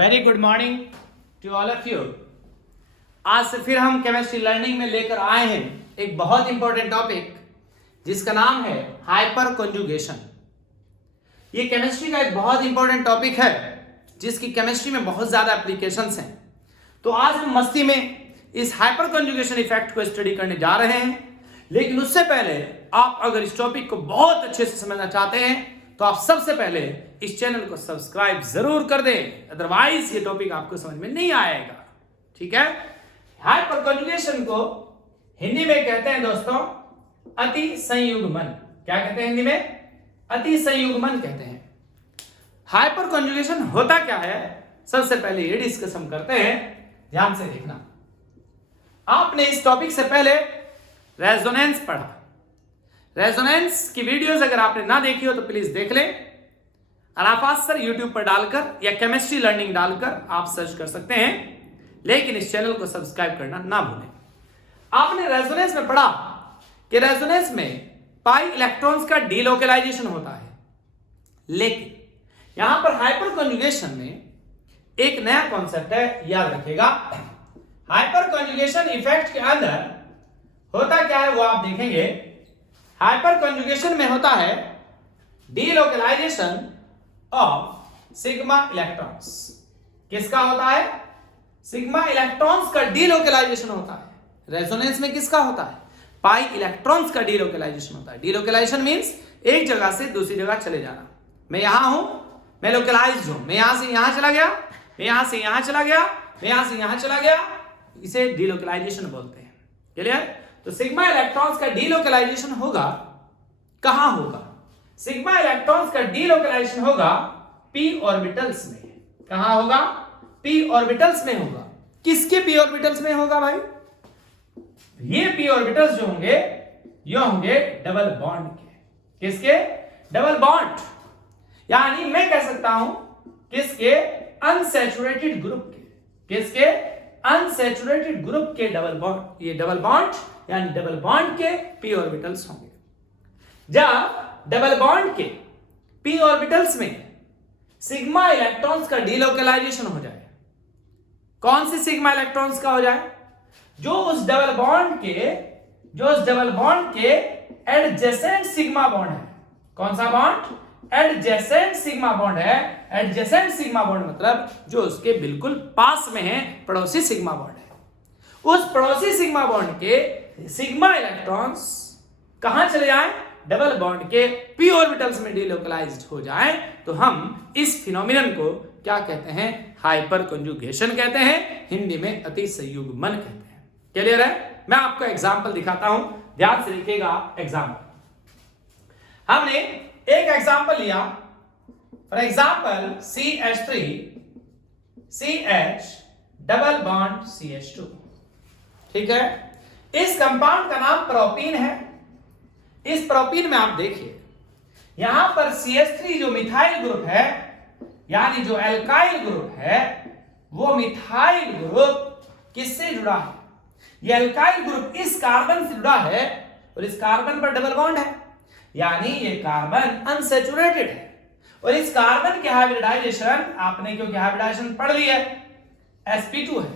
Very good morning to all of you. आज से फिर हम केमिस्ट्री लर्निंग में लेकर आए हैं एक बहुत इंपॉर्टेंट टॉपिक जिसका नाम है हाइपर कॉन्जुगेशन। ये केमिस्ट्री का एक बहुत इंपॉर्टेंट टॉपिक है जिसकी केमिस्ट्री में बहुत ज्यादा एप्लीकेशंस हैं। तो आज हम मस्ती में इस हाइपर कॉन्जुगेशन इफेक्ट को स्टडी करने जा रहे हैं, लेकिन उससे पहले आप अगर इस टॉपिक को बहुत अच्छे से समझना चाहते हैं तो आप सबसे पहले इस चैनल को सब्सक्राइब जरूर कर दें, अदरवाइज ये टॉपिक आपको समझ में नहीं आएगा। ठीक है। हाइपर कॉन्जुगेशन को हिंदी में कहते हैं दोस्तों अति संयुग्मन। क्या कहते हैं हिंदी में? अति संयुग्मन कहते हैं। हाइपर कॉन्जुगेशन होता क्या है, सबसे पहले ये डिस्कस हम करते हैं, ध्यान से देखना। आपने इस टॉपिक से पहले रेजोनेंस पढ़ा। रेजोनेंस की वीडियोस अगर आपने ना देखी हो तो प्लीज देख लें। अराफात सर यूट्यूब पर डालकर या केमिस्ट्री लर्निंग डालकर आप सर्च कर सकते हैं, लेकिन इस चैनल को सब्सक्राइब करना ना भूलें। आपने रेजोनेंस में पढ़ा कि रेजोनेंस में पाई इलेक्ट्रॉन्स का डीलोकलाइजेशन होता है, लेकिन यहां पर हाइपर कॉन्जुगेशन में एक नया कॉन्सेप्ट है, याद रखिएगा। हाइपर कॉन्जुगेशन इफेक्ट के अंदर होता क्या है वो आप देखेंगे। हाइपर कॉन्जुगेशन में होता है डीलोकलाइजेशन ऑफ सिग्मा इलेक्ट्रॉन्स। किसका होता है? सिग्मा इलेक्ट्रॉन्स का डीलोकलाइजेशन होता है। रेजोनेंस में किसका होता है? पाई इलेक्ट्रॉन्स का डीलोकलाइजेशन होता है। डीलोकलाइजेशन मींस एक जगह से दूसरी जगह चले जाना। मैं यहां हूं, मैं लोकलाइज्ड हूं, मैं यहां से यहां चला गया, मैं यहां से यहां चला गया, मैं यहां से यहां चला गया, इसे डीलोकलाइजेशन बोलते हैं। क्लियर? तो सिग्मा इलेक्ट्रॉन्स का डीलोकलाइजेशन होगा, कहां होगा? सिग्मा इलेक्ट्रॉन्स का डीलोकलाइजेशन होगा p ऑर्बिटल्स में। कहां होगा? p ऑर्बिटल्स में होगा। किसके p ऑर्बिटल्स में होगा भाई? ये p ऑर्बिटल्स जो होंगे ये होंगे डबल बॉन्ड के। किसके? Double bond. यानी मैं कह सकता हूं किसके? अनसैचुरेटेड ग्रुप के। किसके? अनसैचुरेटेड ग्रुप के डबल बॉन्ड। ये डबल बॉन्ड यानी डबल बॉन्ड के p ऑर्बिटल्स होंगे। जब डबल बॉन्ड के p ऑर्बिटल्स में सिग्मा इलेक्ट्रॉन्स का डीलोकलाइजेशन हो जाए, कौन से सिग्मा इलेक्ट्रॉन्स का हो जाए? जो उस डबल बॉन्ड के एडजेसेंट सिग्मा बॉन्ड है। कौन सा बॉन्ड? एडजेसेंट सिग्मा बॉन्ड है। एडजेसेंट सिग्मा बॉन्ड मतलब जो उसके बिल्कुल पास में है, पड़ोसी सिग्मा बॉन्ड है। उस पड़ोसी सिग्मा बॉन्ड के सिग्मा इलेक्ट्रॉन्स कहां चले जाएं? डबल बॉन्ड के p ऑर्बिटल्स में डीलोकलाइज्ड हो जाएं, तो हम इस फिनोमिनन को क्या कहते हैं? हाइपर कॉन्जुगेशन कहते हैं, हिंदी में अति संयुग्मन कहते हैं। क्लियर है? मैं आपको एग्जांपल दिखाता हूं, ध्यान से देखिएगा। एग्जांपल, हमने एक एग्जांपल लिया, for example CH3 CH double bond CH2। ठीक है। इस कंपाउंड का नाम प्रोपीन है। इस प्रोपीन में आप देखिए यहां पर CH3 जो मिथाइल ग्रुप है, यानी जो एल्काइल ग्रुप है, वो मिथाइल ग्रुप किससे जुड़ा है? ये एल्काइल ग्रुप इस कार्बन से जुड़ा है और इस कार्बन पर डबल बॉन्ड है, यानी ये कार्बन अनसैचुरेटेड है। और इस कार्बन के हाइब्रिडाइजेशन आपने क्योंकि हाइब्रिडाइजेशन पढ़ लिया है, sp2 है।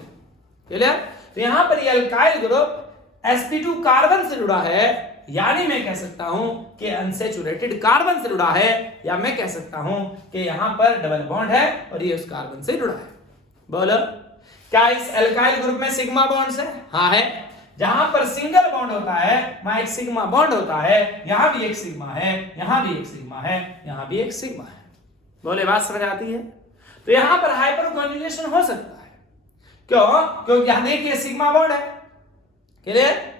क्लियर? तो यहां पर ये एल्काइल ग्रुप sp2 कार्बन से जुड़ा है, यानी मैं कह सकता हूं कि अनसैचुरेटेड कार्बन से जुड़ा है, या मैं कह सकता हूं कि यहां पर डबल बॉन्ड है और ये उस कार्बन से जुड़ा है। बोलो, क्या इस एल्काइल ग्रुप में सिग्मा बॉन्ड्स है? हाँ है। जहां पर सिंगल बॉन्ड होता है वहां एक सिग्मा बॉन्ड होता है, यहां भी एक सिग्मा है, यहां भी एक सिग्मा है, यहां भी एक सिग्मा है। बोले, बात समझ आती है? तो यहां पर हाइपर कॉन्जुगेशन हो सकता है। क्यों? क्योंकि यहां देखिए सिग्मा बॉन्ड है। क्लियर?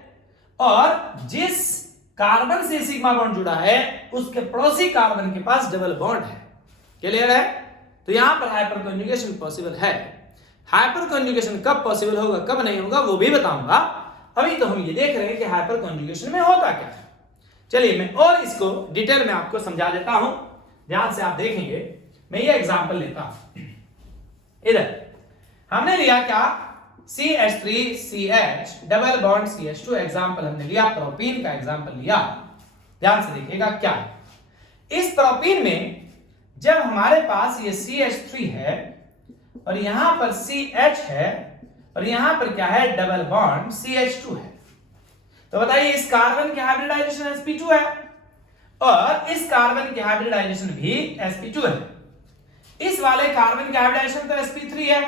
और जिस कार्बन से सिग्मा बॉन्ड जुड़ा है उसके पड़ोसी कार्बन के पास डबल बॉन्ड है। क्लियर है? तो यहां पर हाइपर कॉन्जुगेशन पॉसिबल है। हाइपर कॉन्जुगेशन कब पॉसिबल होगा, कब नहीं होगा, वो भी बताऊंगा। अभी तो हम ये देख रहे हैं कि हाइपर कॉन्जुगेशन में होता क्या है। चलिए मैं और इसको डिटेल में आपको समझा देता हूं, ध्यान से आप देखेंगे। मैं ये एग्जांपल लेता हूं। इधर हमने लिया क्या? CH3 CH double bond CH2 example हमने लिया, प्रोपीन का एग्जांपल लिया। ध्यान से देखिएगा क्या है। इस प्रोपीन में जब हमारे पास ये CH3 है और यहां पर CH है और यहां पर क्या है, डबल बॉन्ड CH2 है। तो बताइए इस कार्बन की हाइब्रिडाइजेशन sp2 है और इस कार्बन की हाइब्रिडाइजेशन भी sp2 है। इस वाले कार्बन की हाइब्रिडाइजेशन तो sp3 है,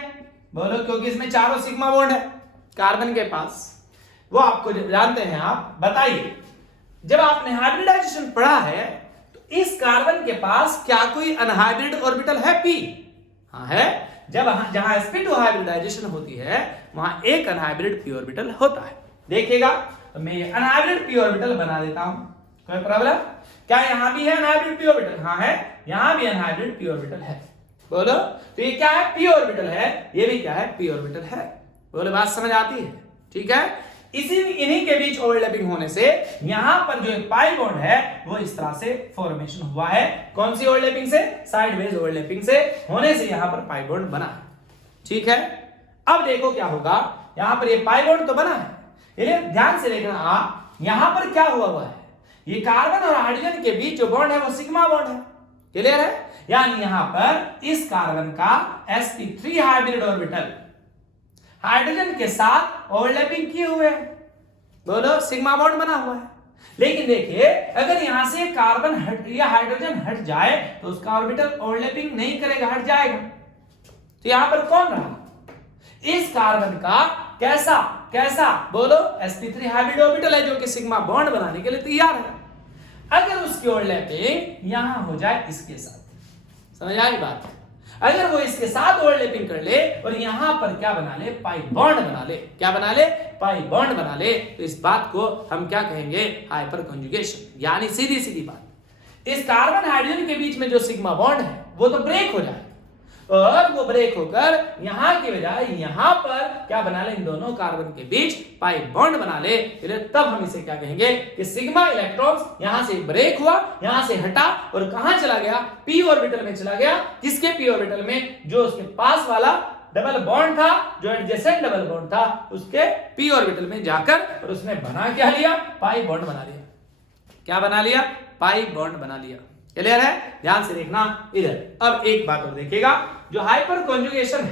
बोलो, क्योंकि इसमें चारों सिग्मा बॉन्ड है कार्बन के पास, वो आपको जानते हैं आप। बताइए जब आपने हाइब्रिडाइजेशन पढ़ा है तो इस कार्बन के पास क्या कोई अनहाइब्रिड ऑर्बिटल है p? हाँ है। जब जहां sp2 हाइब्रिडाइजेशन होती है वहां एक अनहाइब्रिड p ऑर्बिटल होता है। देखिएगा तो मैं ये अनहाइब्रिड p ऑर्बिटल बना देता हूं, कोई प्रॉब्लम? क्या यहां भी है अनहाइब्रिड p ऑर्बिटल? हाँ है, यहां भी अनहाइब्रिड p ऑर्बिटल है। बोलो, तो ये क्या है, p ऑर्बिटल है, ये भी क्या है, p ऑर्बिटल है। बोलो, बात समझ आती है? ठीक है। इन्हीं के बीच ओवरलैपिंग होने से यहां पर जो पाई बॉन्ड है वो इस तरह से फॉर्मेशन हुआ है। कौन सी ओवरलैपिंग से? साइडवेज ओवरलैपिंग से होने से यहां पर पाई बॉन्ड बना है। ठीक है। अब देखो क्या होगा, यहां पर ये पाई बॉन्ड तो बना है, इसलिए ध्यान से देखना आप, यहां पर क्या हुआ है, ये कार्बन और हाइड्रोजन के बीच जो बॉन्ड है वो सिग्मा बॉन्ड है। क्लियर है? यानी यहां पर इस कार्बन का sp3 हाइब्रिड ऑर्बिटल हाइड्रोजन के साथ ओवरलैपिंग किए हुए हैं। बोलो, सिग्मा बॉन्ड बना हुआ है। लेकिन देखिए अगर यहां से कार्बन हट या हाइड्रोजन हट जाए तो उसका ऑर्बिटल ओवरलैपिंग नहीं करेगा, हट जाएगा। तो यहां पर कौन रहा? इस कार्बन का कैसा कैसा, बोलो, sp3 हाइब्रिड ऑर्बिटल है जो कि सिग्मा बॉन्ड बनाने के लिए तैयार है। अगर उसकी ओवरलैपिंग यहां हो जाए इसके साथ, समझ आई बात? अगर वो इसके साथ ओवरलैपिंग कर ले और यहां पर क्या बना ले, पाई बॉन्ड बना ले। क्या बना ले? पाई बॉन्ड बना ले। तो इस बात को हम क्या कहेंगे, हाइपर कॉन्जुगेशन। यानी सीधी सीधी बात, इस कार्बन हाइड्रोजन के बीच में जो सिग्मा बॉन्ड है वो तो ब्रेक हो जाए और वो ब्रेक होकर यहां की बजाय यहां पर क्या बना ले, इन दोनों कार्बन के बीच पाई बॉन्ड बना ले। तब हम इसे क्या कहेंगे कि सिग्मा इलेक्ट्रॉन्स यहां से ब्रेक हुआ, यहां से हटा और कहां चला गया, p ऑर्बिटल में चला गया। किसके p ऑर्बिटल में? जो उसके पास वाला डबल बॉन्ड था, जो एडजेसेंट डबल बॉन्ड था, उसके p ऑर्बिटल में जाकर और उसने बना क्या लिया, पाई बॉन्ड बना लिया। क्या बना लिया? पाई बॉन्ड बना लिया। क्लियर है? ध्यान से देखना इधर। अब एक बात और देखिएगा, जो हाइपर कॉन्जुगेशन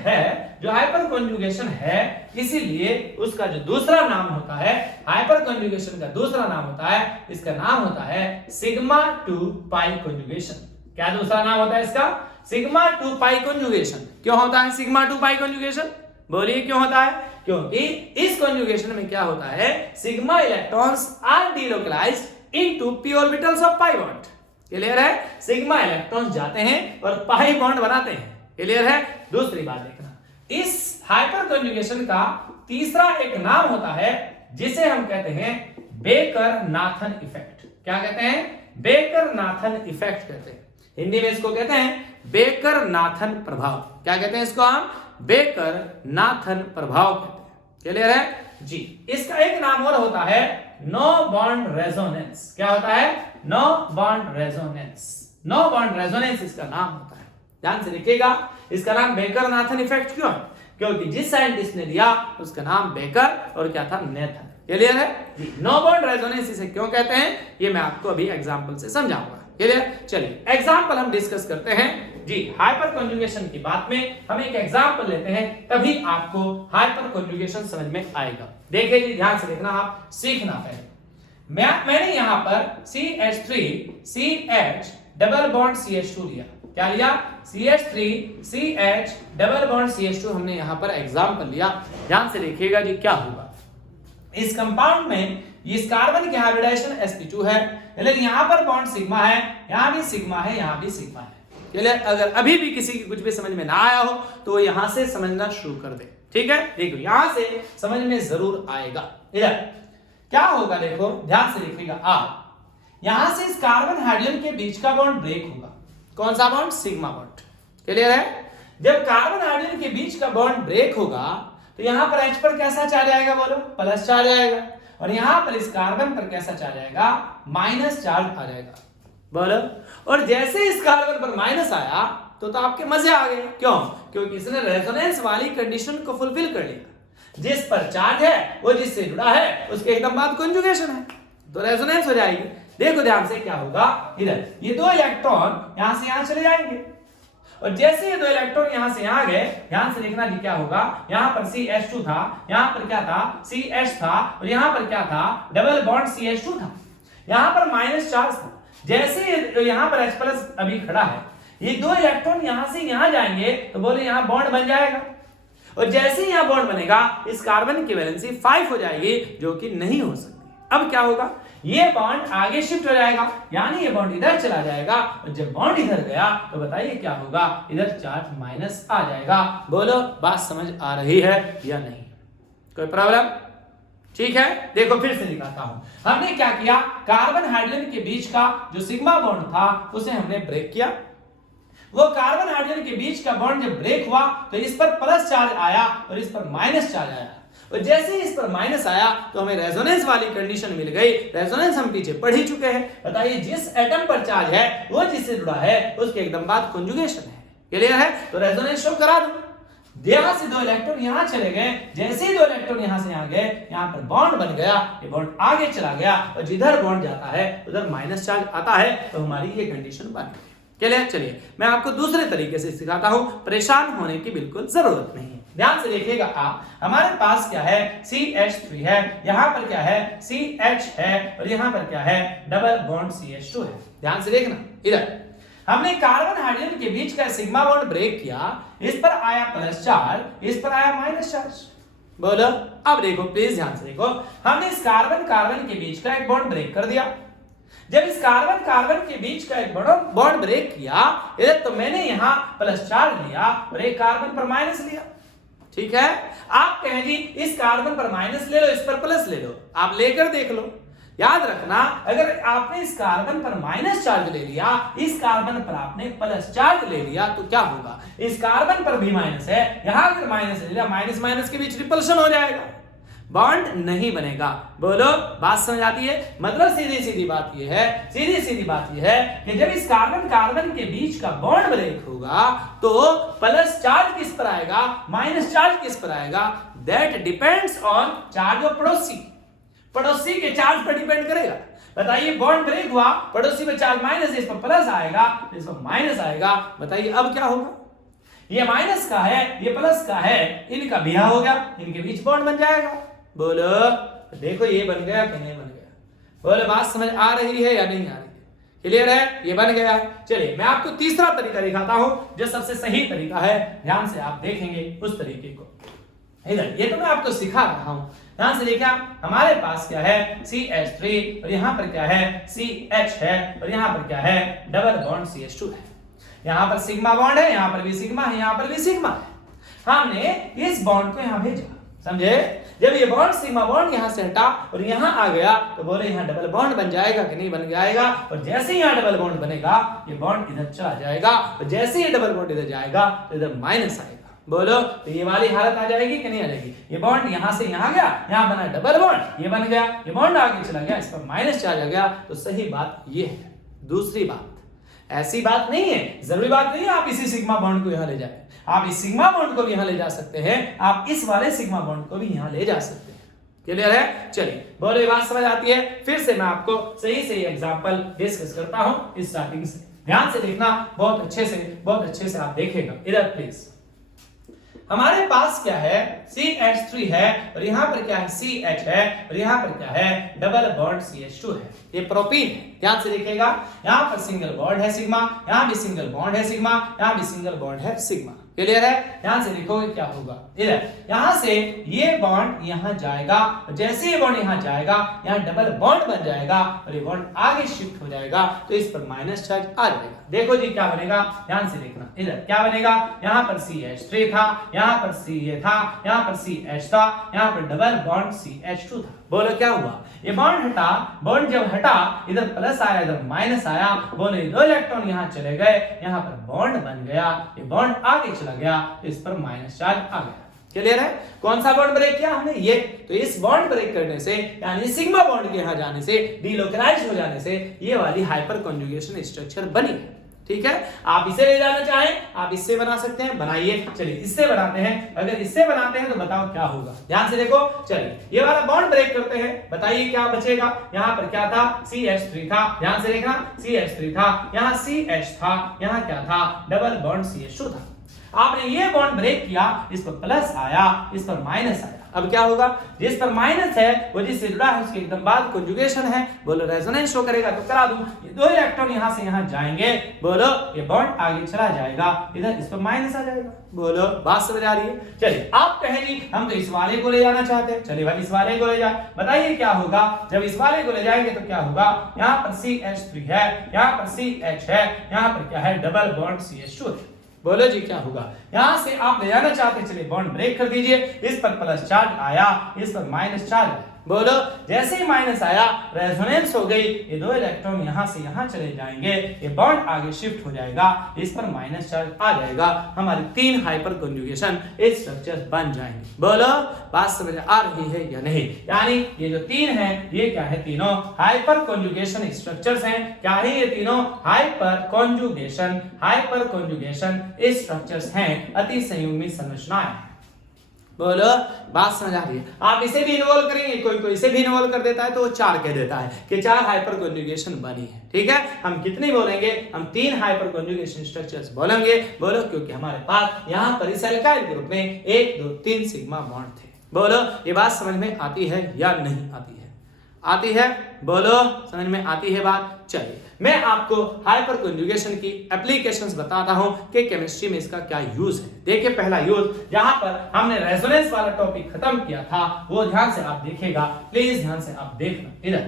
है इसीलिए उसका जो दूसरा नाम होता है, हाइपर कॉन्जुगेशन का दूसरा नाम होता है, इसका नाम होता है सिग्मा टू पाई कॉन्जुगेशन। क्या दूसरा नाम होता है इसका? सिग्मा टू पाई कॉन्जुगेशन। क्यों होता है सिग्मा टू पाई कॉन्जुगेशन? बोलिए क्यों होता है? क्योंकि इस कॉन्जुगेशन में क्या होता है, sigma electrons are delocalized into p orbitals of pi bond. Clear है? सिग्मा इलेक्ट्रॉन जाते हैं और पाई बॉन्ड बनाते हैं। क्लियर है? दूसरी बात देखना, इस हाइपर कॉन्जुगेशन का तीसरा एक नाम होता है जिसे हम कहते हैं बेकर नाथन इफेक्ट। क्या कहते हैं? बेकर नाथन इफेक्ट कहते हैं। हिंदी में इसको कहते हैं बेकर नाथन प्रभाव। क्या कहते हैं इसको हम? बेकर नाथन प्रभाव कहते हैं। क्लियर है जी? इसका एक नाम और होता है नो बॉन्ड रेजोनेंस। क्या होता है? No bond resonance. No bond resonance इसका नाम होता है। ध्यान से देखिएगा, इसका नाम बेकर नाथन इफेक्ट क्यों है? क्योंकि जिस साइंटिस्ट ने दिया उसका नाम बेकर और क्या था, नेथन। क्लियर है जी? नो बॉन्ड रेजोनेंस इसे क्यों कहते हैं ये मैं आपको अभी एग्जांपल से समझाऊंगा। क्लियर? चलिए एग्जांपल हम डिस्कस करते हैं जी। हाइपर कॉन्जुगेशन की बात में हम एक एग्जांपल लेते हैं, तभी आपको हाइपर कॉन्जुगेशन समझ में आएगा। देखिए जी, ध्यान से देखना, आप सीखना पहले। मैंने यहां पर CH3CH डबल बॉन्ड CH2 लिया। क्या लिया? CH3CH डबल बॉन्ड CH2 हमने यहां पर एग्जांपल लिया। ध्यान से देखिएगा जी क्या होगा। इस कंपाउंड में इस कार्बन की हाइब्रिडाइजेशन sp2 है, लेकिन यहां पर बॉन्ड सिग्मा है, यहां भी सिग्मा है, यहां भी सिग्मा है। क्लियर? अगर अभी भी किसी की कुछ भी समझ में ना आया हो तो यहां से समझना शुरू कर दे। ठीक है? देखो यहां से समझ में जरूर आएगा। इधर क्या होगा देखो, ध्यान से देखिएगा आप। यहां से इस कार्बन हाइड्रोजन के बीच का बॉन्ड ब्रेक होगा। कौन सा बॉन्ड? Sigma bond. क्लियर है? जब कार्बन हाइड्रोजन के बीच का बॉन्ड ब्रेक होगा तो यहां पर H पर कैसा चार्ज आएगा, बोलो? प्लस चार्ज आएगा। और यहां पर इस कार्बन पर कैसा चार्ज आएगा? माइनस चार्ज आ जाएगा। बोलो? और जैसे इस कार्बन पर माइनस आया तो आपके मजे आ गए। क्यों? क्योंकि इसने रेजोनेंस वाली कंडीशन को फुलफिल कर लिया। जिस पर चार्ज है वो जिससे जुड़ा है उसके एकदम बाद कॉन्जुगेशन है, तो रेजोनेंस हो जाएगी। देखो ध्यान से क्या होगा, इधर ये दो इलेक्ट्रॉन यहां से यहां चले जाएंगे और जैसे ये दो इलेक्ट्रॉन यहां से यहां गए, ध्यान से देखना जी क्या होगा, यहां पर CH2 था, यहां पर क्या था CH था, और यहां पर क्या था डबल बॉन्ड CH2 था, यहां पर माइनस चार्ज था। जैसे यहां पर H प्लस अभी खड़ा है, ये दो इलेक्ट्रॉन यहां से यहां जाएंगे तो बोले यहां बॉन्ड बन जाएगा, और जैसे ही यहां बॉन्ड बनेगा इस कार्बन की वैलेंसी 5 हो जाएगी, जो कि नहीं हो सकती। अब क्या होगा, ये बॉन्ड आगे शिफ्ट हो जाएगा, यानी ये बॉन्ड इधर चला जाएगा, और जब बॉन्ड इधर गया तो बताइए क्या होगा, इधर चार्ज माइनस आ जाएगा। बोलो बात समझ आ रही है या नहीं, कोई प्रॉब्लम? ठीक है, देखो फिर से दिखाता हूं। हमने क्या किया, कार्बन हाइड्रोजन के बीच का जो सिग्मा बॉन्ड था उसे हमने ब्रेक किया। वो कार्बन हाइड्रोजन के बीच का बॉन्ड जब ब्रेक हुआ तो इस पर प्लस चार्ज आया और इस पर माइनस चार्ज आया, और जैसे ही इस पर माइनस आया तो हमें रेजोनेंस वाली कंडीशन मिल गई। रेजोनेंस हम पीछे पढ़ ही चुके हैं। बताइए जिस एटम पर चार्ज है वो जिससे जुड़ा है उसके एकदम बाद कॉन्जुगेशन है। क्लियर है? तो रेजोनेंस शो करा दो। यहां से दो इलेक्ट्रॉन यहां चले गए, जैसे ही दो इलेक्ट्रॉन यहां से यहां गए, यहां पर बॉन्ड बन गया, ये बॉन्ड आगे चला गया, और जिधर बॉन्ड जाता है उधर माइनस चार्ज आता है, तो हमारी ये कंडीशन बन गई। क्लियर? चलिए मैं आपको दूसरे तरीके से सिखाता हूं, परेशान होने की बिल्कुल जरूरत नहीं है। ध्यान से देखिएगा आप, हमारे पास क्या है CH3 है, यहां पर क्या है CH है, और यहां पर क्या है डबल बॉन्ड CH2 है। ध्यान से देखना, इधर हमने कार्बन हाइड्रोजन के बीच का सिग्मा बॉन्ड ब्रेक किया, इस पर आया प्लस चार्ज, इस पर आया माइनस चार्ज। बोलो अब देखो प्लीज ध्यान से देखो, हमने इस कार्बन कार्बन के बीच का एक बॉन्ड ब्रेक कर दिया। जब इस कार्बन कार्बन के बीच का एक बॉन्ड ब्रेक किया, इधर तो मैंने यहां प्लस चार्ज लिया और एक कार्बन पर माइनस लिया। ठीक है, आप कहें जी इस कार्बन पर माइनस ले लो, इस पर प्लस ले लो, आप लेकर देख लो। याद रखना, अगर आपने इस कार्बन पर माइनस चार्ज ले लिया, इस कार्बन पर आपने प्लस चार्ज ले लिया, तो क्या होगा, इस कार्बन पर भी माइनस है, यहां अगर माइनस ले लिया, माइनस माइनस के बीच रिपल्शन हो जाएगा, बॉन्ड नहीं बनेगा। बोलो बात समझ आती है? मतलब सीधी सीधी बात यह है, सीधी सीधी बात यह है कि जब इस कार्बन कार्बन के बीच का बॉन्ड ब्रेक होगा तो प्लस चार्ज किस पर आएगा, माइनस चार्ज किस पर आएगा, that depends on charge of पड़ोसी। पड़ोसी के चार्ज पर डिपेंड करेगा। बताइए बॉन्ड ब्रेक हुआ, पड़ोसी में चार्ज माइनस है, इस पर प्लस आएगा, इस पर माइनस आएगा। बताइए अब क्या होगा, ये माइनस का है, ये प्लस का है, इनका बिहा हो गया, इनके बीच बॉन्ड बन जाएगा। बोलो देखो ये बन गया कि नहीं बन गया? बोलो बात समझ आ रही है या नहीं आ रही है? क्लियर है? ये बन गया। चलिए मैं आपको तीसरा तरीका दिखाता हूं जो सबसे सही तरीका है, ध्यान से आप देखेंगे उस तरीके को। इधर ये तो मैं आपको सिखा रहा हूं, ध्यान से देखिए, हमारे पास क्या है CH3 और यहां पर क्या है CH है, और यहां पर क्या है डबल बॉन्ड CH2 है। यहां पर सिग्मा बॉन्ड है, यहां पर भी सिग्मा है, यहां पर भी सिग्मा है। हमने इस बॉन्ड को यहां भेजा, समझे? जब ये बॉन्ड सिग्मा बॉन्ड यहां से हटा और यहां आ गया तो बोले यहां डबल बॉन्ड बन जाएगा कि नहीं बन जाएगा, और जैसे ही यहां डबल बॉन्ड बनेगा ये बॉन्ड इधर चला जाएगा, और जैसे ही डबल बॉन्ड इधर जाएगा तो इधर माइनस आएगा। बोलो तो ये वाली हालत आ जाएगी कि नहीं आ जाएगी? ये बॉन्ड यहां से यहां गया, यहां बना डबल बॉन्ड, ये बन गया, ये बॉन्ड आगे चला गया, इस पर माइनस चार्ज आ गया। तो सही बात ये है। दूसरी बात, ऐसी बात नहीं है, जरूरी बात नहीं है आप इसी सिग्मा बॉन्ड को यहां ले जाए, आप इस सिग्मा बॉन्ड को भी यहां ले जा सकते हैं, आप इस वाले सिग्मा बॉन्ड को भी यहां ले जा सकते हैं। क्लियर है? चलिए बोलो ये बात समझ आती है? फिर से मैं आपको सही से एग्जांपल डिस्कस करता हूं स्टार्टिंग से, ध्यान से देखना, बहुत अच्छे से आप देखेगा। इधर प्लीज, हमारे पास क्या है CH3 है, और यहां पर क्या है CH है, और यहां पर क्या है डबल बॉन्ड CH2 है। ये प्रोपीन है, ध्यान से देखिएगा, यहां पर सिंगल बॉन्ड है सिग्मा, यहां भी सिंगल बॉन्ड है सिग्मा, यहां भी सिंगल बॉन्ड है सिग्मा। क्लियर है? ध्यान से देखोगे क्या होगा। इधर यहां से ये बॉन्ड यहां जाएगा, और जैसे ये बॉन्ड यहां जाएगा यहां डबल बॉन्ड बन जाएगा, और ये बॉन्ड आगे शिफ्ट हो जाएगा, तो इस पर माइनस चार्ज आ जाएगा। देखो जी क्या बनेगा, ध्यान से देखना, इधर क्या बनेगा, यहां पर CH3 था, यहां पर Ca था, यहां पर CH था, यहां पर डबल बॉन्ड CH2 था। बोलो क्या हुआ, ये बॉन्ड हटा, बॉन्ड जब हटा इधर प्लस आया, इधर माइनस आया, बोले दो इलेक्ट्रॉन यहां चले गए, यहां पर बॉन्ड बन गया, ये बॉन्ड आगे चला गया, तो इस पर माइनस चार्ज आ गया। क्लियर है? कौन सा बॉन्ड ब्रेक किया हमने? ये। तो इस बॉन्ड ब्रेक करने से, यानी सिग्मा बॉन्ड के यहां जाने से, डीलोकलाइज हो जाने से ये वाली हाइपर कॉन्जुगेशन स्ट्रक्चर बनी है। ठीक है, आप इसे ले जाना चाहें आप इससे बना सकते हैं, बनाइए। चलिए इससे बनाते हैं, अगर इससे बनाते हैं तो बताओ क्या होगा, ध्यान से देखो। चलिए ये वाला बॉन्ड ब्रेक करते हैं, बताइए क्या बचेगा। यहाँ पर क्या था, CH3 था, ध्यान से देखना CH3 था, यहाँ CH था, यहाँ क्या था, डबल बॉन्ड CH2 था। आपने ये बॉन्ड ब्रेक किया, इस पर प्लस आया, इस पर माइनस आया। अब क्या होगा, जिस पर माइनस है वो जिससे जुड़ा है उसके एकदम बाद कॉन्जुगेशन है, बोलो रेजोनेंस शो करेगा। तो करा दूं, ये दो इलेक्ट्रॉन यहां से यहां जाएंगे, बोलो ये बॉन्ड आगे चला जाएगा, इधर इस पर माइनस आ जाएगा। बोलो बात समझ आ रही है। चलिए आप कहें जी हम तो इस वाले को ले जाना चाहते हैं, चलिए भाई इस वाले को ले जाए, बताइए क्या होगा। जब इस वाले को ले जाएंगे तो क्या होगा, यहाँ पर CH3 है, यहाँ पर CH है, यहाँ पर क्या है, डबल बॉन्ड CH2 है। बोलो जी क्या होगा, यहां से आप ले जाना चाहते हैं, चलिए बॉन्ड ब्रेक कर दीजिए, इस पर प्लस चार्ज आया, इस पर माइनस चार्ज आया। बोलो जैसे ही माइनस आया रेजोनेंस हो गई, ये दो इलेक्ट्रॉन यहां से यहां चले जाएंगे, ये बॉन्ड आगे शिफ्ट हो जाएगा, इस पर माइनस चार्ज आ जाएगा, हमारे 3 हाइपर कॉन्जुगेशन स्ट्रक्चर्स बन जाएंगे। बोलो बात समझ आ रही है या नहीं। यानी ये जो 3 है ये क्या है, तीनों हाइपर कॉन्जुगेशन स्ट्रक्चर्स हैं। क्या है ये तीनों, हाइपर कॉन्जुगेशन स्ट्रक्चर्स हैं, अति संयुग्मी संरचनाएं। बोलो बात समझ आ रही है। आप इसे भी इन्वॉल्व करेंगे, कोई कोई इसे भी इन्वॉल्व कर देता है तो वो 4 कह देता है कि 4 हाइपर कॉन्जुगेशन बनी है। ठीक है, हम कितने बोलेंगे, हम 3 हाइपर कॉन्जुगेशन स्ट्रक्चर्स बोलेंगे। बोलो क्योंकि हमारे पास यहाँ पर इस एल्काइल ग्रुप में 1 2 3 सिग्मा बॉन्ड थे। बोलो ये बात समझ में आती है या नहीं आती है, आती है, बोलो समझ में आती है बात। चलिए मैं आपको हाइपर कॉन्जुगेशन की एप्लीकेशंस बताता हूं कि केमिस्ट्री में इसका क्या यूज है। देखिए पहला यूज, जहां पर हमने रेजोनेंस वाला टॉपिक खत्म किया था वो ध्यान से आप देखिएगा, प्लीज ध्यान से आप देखना। इधर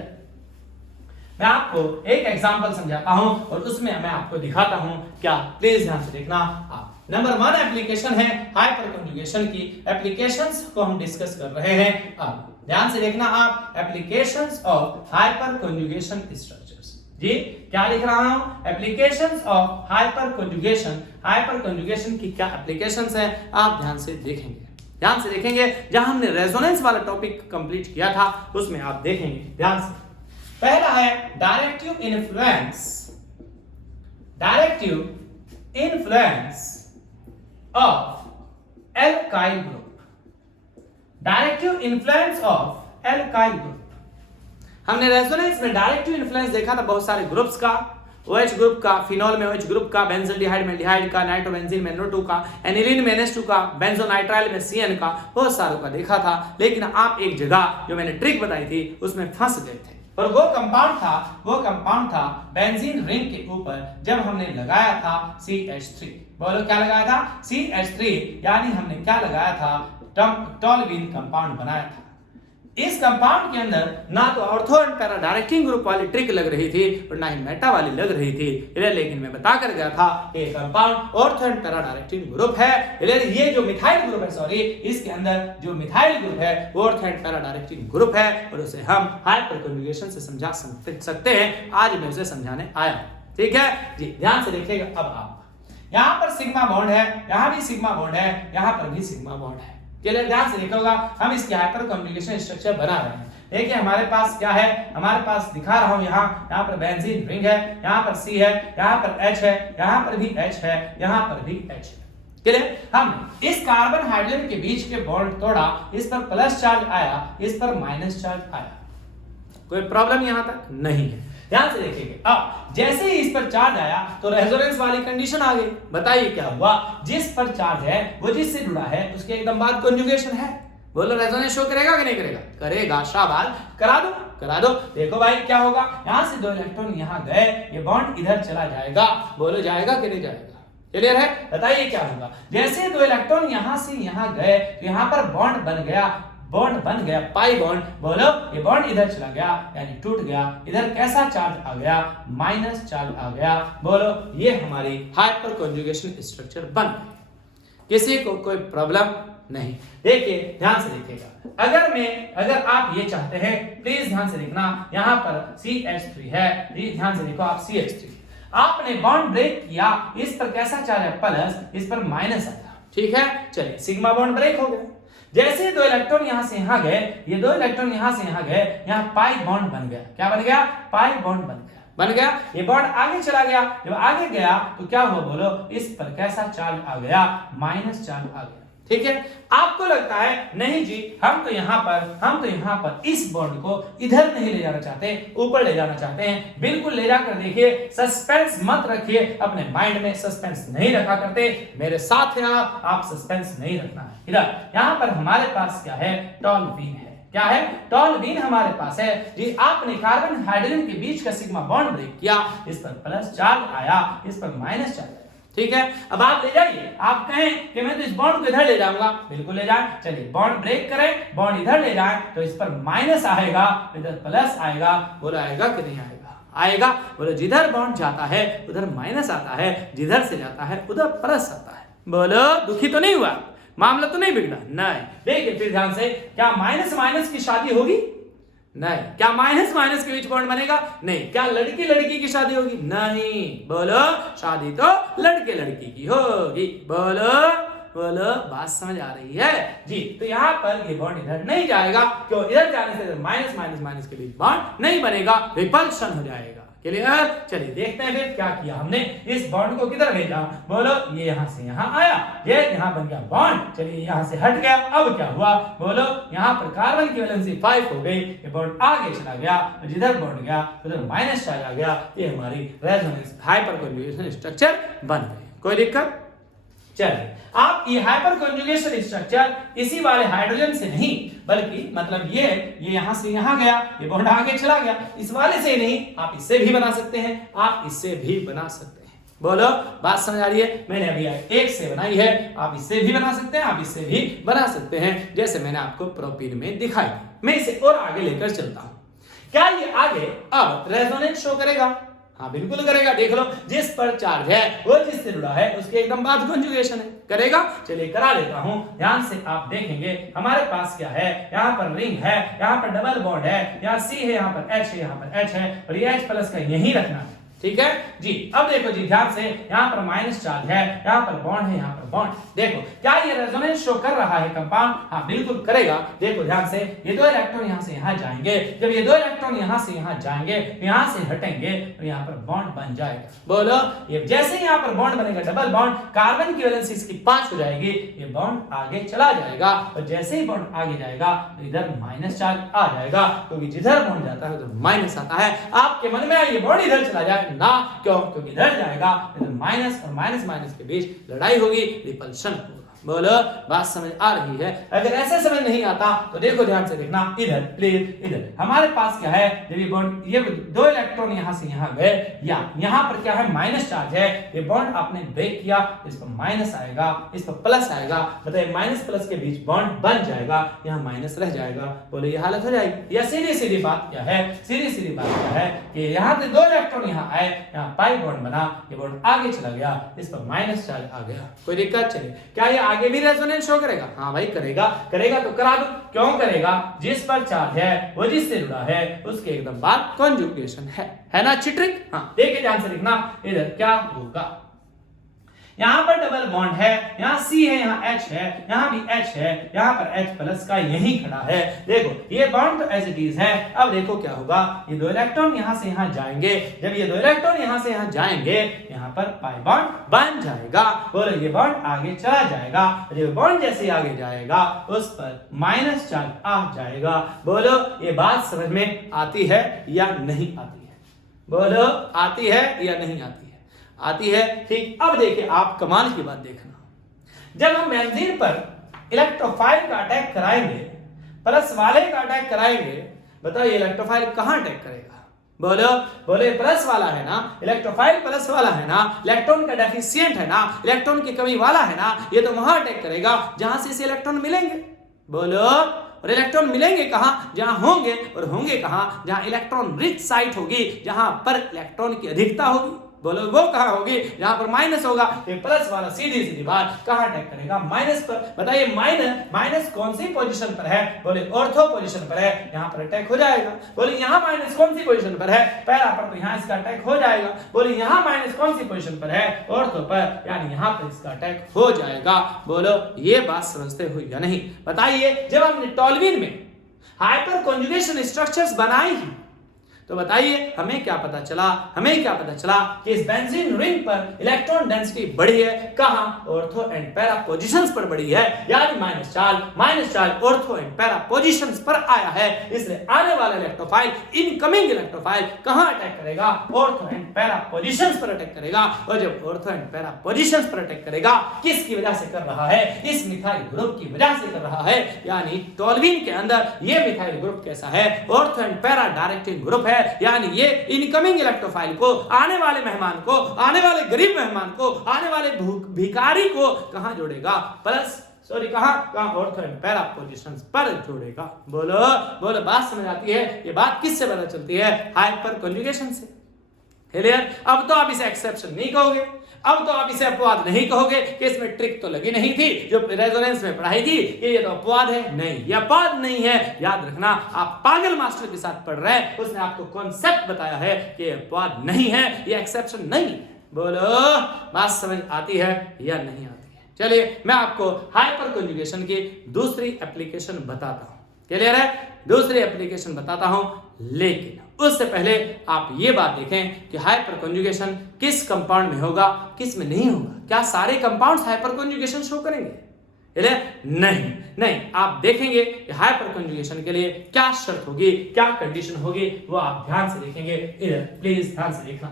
मैं आपको एक एग्जांपल समझाता हूं और उसमें मैं आपको दिखाता हूं क्या, प्लीज ध्यान से देखना आप। नंबर 1 एप्लीकेशन है हाइपर कॉन्जुगेशन की, एप्लीकेशंस को हम डिस्कस कर रहे हैं। अब ध्यान से देखना आप, applications of hyperconjugation structures. जी क्या लिख रहा हूं, applications of hyperconjugation. Hyperconjugation की क्या एप्लीकेशंस है आप ध्यान से देखेंगे, ध्यान से देखेंगे। जहां हमने रेजोनेंस वाला टॉपिक कंप्लीट किया था उसमें आप देखेंगे ध्यान से। पहला है directive influence, directive influence of alkyl group, directive influence of alkyl group. हमने रेजोनेंस में डायरेक्टिव इन्फ्लुएंस देखा था बहुत सारे ग्रुप्स का, OH ग्रुप का, फिनॉल में OH ग्रुप का, बेंजल्डिहाइड में एल्डिहाइड का, नाइट्रोबेंजीन में NO2 का, एनिलीन में NH2 का, बेंजोनाइट्राइल में CN का, बहुत सारों का देखा था। लेकिन आप एक जगह जो मैंने ट्रिक बताई थी उसमें फंस गए थे, और वो कंपाउंड था बेंजीन रिंग के ऊपर जब हमने लगाया था CH3। बोलो क्या लगाया था, CH3, यानी हमने क्या लगाया था, टॉल्यूइन कंपाउंड बनाया था। इस कंपाउंड के अंदर ना तो ortho and para directing group वाली ट्रिक लग रही थी और ना ही मेटा वाली लग रही थी, लेकिन मैं बता कर गया था कि compound ortho and para directing group है। ये जो मिथाइल ग्रुप है, सॉरी, इसके अंदर जो मिथाइल ग्रुप है वो ortho and para directing group है और उसे हम हाइपर कॉन्जुगेशन से समझा सकते हैं। आज मैं उसे समझाने आया हूं, ठीक है जी। ध्यान से देखिएगा। अब आप यहाँ पर सिग्मा बॉन्ड है, यहाँ भी सिग्मा बॉन्ड है, यहाँ पर भी सिग्मा बॉन्ड है। चलिए ध्यान से देखोगा, हम इसकी हाइपर कॉम्युनिकेशन स्ट्रक्चर बना रहे हैं। देखिए हमारे पास क्या है, हमारे पास दिखा रहा हूं यहाँ पर बेंजीन रिंग है, यहाँ पर C है, यहाँ पर H है, यहाँ पर भी H है, यहाँ पर भी H है। चलिए हम इस कार्बन हाइड्रोजन के बीच के बॉन्ड तोड़ा, इस पर प्लस चार्ज आया, इस पर माइनस चार्ज आया, कोई प्रॉब्लम यहाँ तक नहीं है। ध्यान से देखिएगा। अब जैसे ही इस पर चार्ज आया तो रेजोनेंस वाली कंडीशन आ गई। बताइए क्या हुआ, जिस पर चार्ज है वो जिससे जुड़ा है उसके एकदम बाद कॉन्जुगेशन है। बोलो रेजोनेंस शो करेगा कि नहीं करेगा, करेगा। शाबाश, करा दो। देखो भाई क्या होगा, यहां से 2 इलेक्ट्रॉन यहां गए, ये बॉन्ड इधर चला जाएगा। बोलो जाएगा कि नहीं जाएगा, क्लियर है। बताइए क्या होगा, जैसे 2 इलेक्ट्रॉन यहां से यहां गए तो यहां पर बॉन्ड बन गया पाई बॉन्ड। बोलो ये बॉन्ड इधर चला गया यानी टूट गया, इधर कैसा चार्ज आ गया, माइनस चार्ज आ गया। बोलो ये हमारी हाइपर कॉन्जुगेशन स्ट्रक्चर बन गई, किसी को कोई प्रॉब्लम नहीं। देखिए ध्यान से देखिएगा, अगर आप ये चाहते हैं, प्लीज ध्यान से देखना, यहाँ पर CH3 है, ध्यान से देखो आप CH3, आपने बॉन्ड ब्रेक किया, इस पर कैसा चार्ज है, प्लस, इस पर माइनस आया, ठीक है। चलिए सिग्मा बॉन्ड ब्रेक हो गया। जैसे 2 इलेक्ट्रॉन यहां से यहां गए, ये 2 इलेक्ट्रॉन यहां से यहां गए, यहां पाई बॉन्ड बन गया। क्या बन गया, पाई बॉन्ड बन गया। बन गया, ये बॉन्ड आगे चला गया, जब आगे गया तो क्या हुआ बोलो, इस पर कैसा चार्ज आ गया, माइनस चार्ज आ गया। ठीक है, आपको लगता है नहीं जी हम तो यहाँ पर इस बॉन्ड को इधर नहीं ले जाना चाहते, ऊपर ले जाना चाहते हैं। बिल्कुल ले जाकर देखिए, सस्पेंस मत रखिए, अपने माइंड में सस्पेंस नहीं रखा करते, मेरे साथ हैं आप सस्पेंस नहीं रखना है। इधर यहाँ पर हमारे पास क्या है, टॉल्यूइन है। क्या है, टॉल्यूइन हमारे पास है जी। आपने कार्बन हाइड्रोजन के बीच का सिग्मा बॉन्ड ब्रेक किया, इस पर प्लस चार्ज आया, इस पर माइनस चार्ज आया। ठीक है, अब आप ले जाइए, आप कहें कि मैं तो इस बॉन्ड को इधर ले जाऊंगा, बिल्कुल ले जाएं। चलिए बॉन्ड ब्रेक करें, बॉन्ड इधर ले जाएं तो इस पर माइनस आएगा, इधर प्लस आएगा। बोलो आएगा कि नहीं आएगा, आएगा। बोलो जिधर बॉन्ड जाता है उधर माइनस आता है, जिधर से जाता है उधर प्लस आता है। बोलो दुखी तो नहीं हुआ, मामला तो नहीं बिगड़ा, नहीं। देखिए फिर ध्यान से, क्या माइनस माइनस की शादी होगी, नहीं। क्या माइनस माइनस के बीच बॉन्ड बनेगा, नहीं। क्या लड़की लड़की की शादी होगी, नहीं। बोलो शादी तो लड़के लड़की की होगी। बोलो बोलो, बात समझ आ रही है जी। तो यहाँ पर ये बॉन्ड इधर नहीं जाएगा, क्यों, इधर जाने से माइनस माइनस माइनस के बीच बॉन्ड नहीं बनेगा, रिपल्शन हो जाएगा। क्लियर, चलिए देखते हैं फिर क्या किया हमने, इस बॉन्ड को किधर भेजा, बोलो ये यहां से यहां आया, ये यहां बन गया बॉन्ड, चलिए यहां से हट गया। अब क्या हुआ, बोलो यहां पर कार्बन की वैलेंसी 5 हो गई, ये बॉन्ड आगे चला गया, जिधर बॉन्ड गया उधर माइनस चार्ज आ गया, ये हमारी रेजोनेंस हाइपर कॉन्जुगेशन स्ट्रक्चर बन गई। कोई दिक्कत, चलिए आप ये हाइपर कॉन्जुगेशन स्ट्रक्चर इसी वाले हाइड्रोजन से नहीं, बल्कि मतलब ये यहां से यहां गया, ये बॉन्ड आगे चला गया, इस वाले से नहीं, आप इससे भी बना सकते हैं, आप इससे भी बना सकते हैं। बोलो बात समझ आ रही है, मैंने अभी एक से बनाई है, आप इससे भी बना सकते हैं, आप इससे भी बना सकते हैं, जैसे मैंने आपको प्रोपीन में दिखाई। मैं इसे और आगे लेकर चलता हूं, क्या ये आगे अब रेजोनेंस शो करेगा, हाँ बिल्कुल करेगा। देख लो, जिस पर चार्ज है वो जिससे जुड़ा है उसके एकदम बाद कॉन्जुगेशन है, करेगा। चलिए करा लेता हूं, ध्यान से आप देखेंगे हमारे पास क्या है, यहाँ पर रिंग है, यहाँ पर डबल बॉन्ड है, यहाँ C है, यहाँ पर H है, यहाँ पर H है, और ये H प्लस का यही रखना है। ठीक है जी, अब देखो जी ध्यान से, यहाँ पर माइनस चार्ज है, यहाँ पर बॉन्ड है, यहाँ पर बॉन्ड। देखो क्या ये रेजोनेंस शो कर रहा है कंपाउंड, हाँ बिल्कुल करेगा। देखो ध्यान से, ये दो इलेक्ट्रॉन यहाँ से यहाँ जाएंगे, जब ये दो इलेक्ट्रॉन यहाँ से यहाँ जाएंगे, यहाँ से हटेंगे तो यहाँ पर बॉन्ड बन जाएगा। बोलो, ये जैसे यहाँ पर बॉन्ड बनेगा डबल बॉन्ड, कार्बन की वैलेंसी इसकी 5 हो जाएगी, ये बॉन्ड आगे चला जाएगा, और जैसे ही बॉन्ड आगे जाएगा तो इधर माइनस चार्ज आ जाएगा, क्योंकि जिधर बॉन्ड जाता है उधर माइनस आता है। आपके मन में आए ये बॉन्ड इधर चला जाए ना, क्यों, क्योंकि इधर जाएगा, इधर माइनस और माइनस माइनस के बीच लड़ाई होगी, रिपल्शन होगा। बोलो बात समझ आ रही है। अगर ऐसे समझ नहीं आता तो देखो ध्यान से देखना, इधर प्लीज, इधर हमारे पास क्या है, जब ये बॉन्ड, ये दो इलेक्ट्रॉन यहां से यहां गए, या यहां पर क्या है माइनस चार्ज है, ये बॉन्ड आपने ब्रेक किया, इस पर माइनस आएगा, इस पर प्लस आएगा, मतलब माइनस प्लस के बीच बॉन्ड बन जाएगा, यहाँ माइनस रह जाएगा। बोलो ये हालत हो जाएगी। या सीधी सीधी बात क्या है, सीधी सीधी बात क्या है कि यहाँ से दो इलेक्ट्रॉन यहाँ आए, यहाँ पाई बॉन्ड बना, ये बॉन्ड आगे चला गया, इस पर माइनस चार्ज आ गया। कोई दिक्कत, चलिए क्या ये आगे भी रेजोनेंस शो करेगा, हाँ भाई करेगा, करेगा तो करा दो। क्यों करेगा, जिस पर चार्ज है वो जिससे जुड़ा है उसके एकदम बाद कॉन्जुगेशन है ना, अच्छी ट्रिक। हाँ देखिए ध्यान से लिखना, इधर क्या होगा, यहाँ पर डबल बॉन्ड है, यहाँ C है, यहाँ H है, यहाँ भी H है, यहाँ पर H प्लस का यही खड़ा है। देखो ये बॉन्ड तो एज इट इज है। अब देखो क्या होगा, ये दो इलेक्ट्रॉन यहाँ से यहाँ जाएंगे, जब ये दो इलेक्ट्रॉन यहाँ से यहाँ जाएंगे, यहाँ पर पाई बॉन्ड बन जाएगा। बोलो ये बॉन्ड आगे चला जाएगा, ये बॉन्ड जैसे आगे जाएगा उस पर माइनस चार्ज आ जाएगा। बोलो ये बात समझ में आती है या नहीं आती है, बोलो आती है या नहीं आती है, आती है। ठीक, अब देखिए आप कमाल की बात देखना, जब हम बेंजीन पर इलेक्ट्रोफाइल का अटैक कराएंगे, प्लस वाले का अटैक कराएंगे, बताओ ये इलेक्ट्रोफाइल कहां अटैक करेगा, बोलो बोलो प्लस वाला है ना, इलेक्ट्रोफाइल प्लस वाला है ना, इलेक्ट्रॉन का डेफिशिएंट है ना, इलेक्ट्रॉन की कमी वाला है ना, ये तो वहां अटैक करेगा जहां से इसे इलेक्ट्रॉन मिलेंगे। बोलो, और इलेक्ट्रॉन मिलेंगे कहां, जहां होंगे, और होंगे कहां, जहां इलेक्ट्रॉन रिच साइट होगी, जहां पर इलेक्ट्रॉन की अधिकता होगी। बोलो वो कहां होगी, जहां पर माइनस होगा। ये प्लस वाला सीधी सीधी बात कहां अटैक करेगा, माइनस पर। बताइए माइनस कौन सी पोजीशन पर है, बोले ऑर्थो पोजीशन पर है, यहां पर अटैक हो जाएगा। बोले यहां माइनस कौन सी पोजीशन पर है, पहला पर, तो यहां इसका अटैक हो जाएगा। बोले यहां माइनस कौन सी पोजीशन पर है, ऑर्थो पर, यानी यहां पर इसका अटैक हो जाएगा। बोलो ये बात समझते हो या नहीं, बताइए। जब हमने टॉल्यूइन में हाइपर कॉन्जुगेशन स्ट्रक्चर्स बनाई ही, तो बताइए हमें क्या पता चला कि इस बेंजीन रिंग पर इलेक्ट्रॉन डेंसिटी बढ़ी है, कहां? ऑर्थो एंड पैरा पोजीशंस पर बढ़ी है, यानी -4 ऑर्थो एंड पैरा पोजीशंस पर आया है। इसलिए आने वाला इलेक्ट्रोफाइल, इनकमिंग इलेक्ट्रोफाइल कहां अटैक करेगा? ऑर्थो एंड पैरा पोजीशंस पर अटैक करेगा। और जब ऑर्थो एंड पैरा पोजीशंस पर अटैक करेगा, किसकी वजह से कर रहा है? इस मिथाइल ग्रुप की वजह से कर रहा है। यानी टोल्यूइन के अंदर ये मिथाइल ग्रुप कैसा है? Ortho and para directing group है, यानी ये इनकमिंग इलेक्ट्रोफाइल को, आने वाले मेहमान को, आने वाले गरीब मेहमान को, आने वाले भिखारी को कहां जोड़ेगा? कहां? ऑर्थो एंड पैरा पोजीशंस पर जोड़ेगा। बोलो बात समझ आती है? ये बात किससे पता चलती है? हाइपर कॉन्जुगेशन से। क्लियर? अब तो आप इसे एक्सेप्शन नहीं कहोगे, अब तो आप इसे अपवाद नहीं कहोगे कि इसमें ट्रिक तो लगी नहीं थी जो रेजोनेंस में पढ़ाई थी कि ये तो अपवाद है। नहीं, ये अपवाद नहीं है। याद रखना, आप पागल मास्टर के साथ पढ़ रहे हैं, उसने आपको कॉन्सेप्ट बताया है कि ये अपवाद नहीं है, ये एक्सेप्शन नहीं है। बोलो बात समझ आती है या नहीं आती है? चलिए मैं आपको हाइपर कॉन्जुगेशन की दूसरी एप्लीकेशन बताता हूं। क्लियर है? दूसरी एप्लीकेशन बताता हूं, लेकिन उससे पहले आप ये बात देखें कि हाइपर कॉन्जुगेशन किस कंपाउंड में होगा, किस में नहीं होगा। क्या सारे कंपाउंड्स हाइपर कॉन्जुगेशन शो करेंगे? नहीं, आप देखेंगे कि हाइपर कॉन्जुगेशन के लिए क्या शर्त होगी, क्या कंडीशन होगी, वो आप ध्यान से देखेंगे। इधर प्लीज ध्यान से देखना।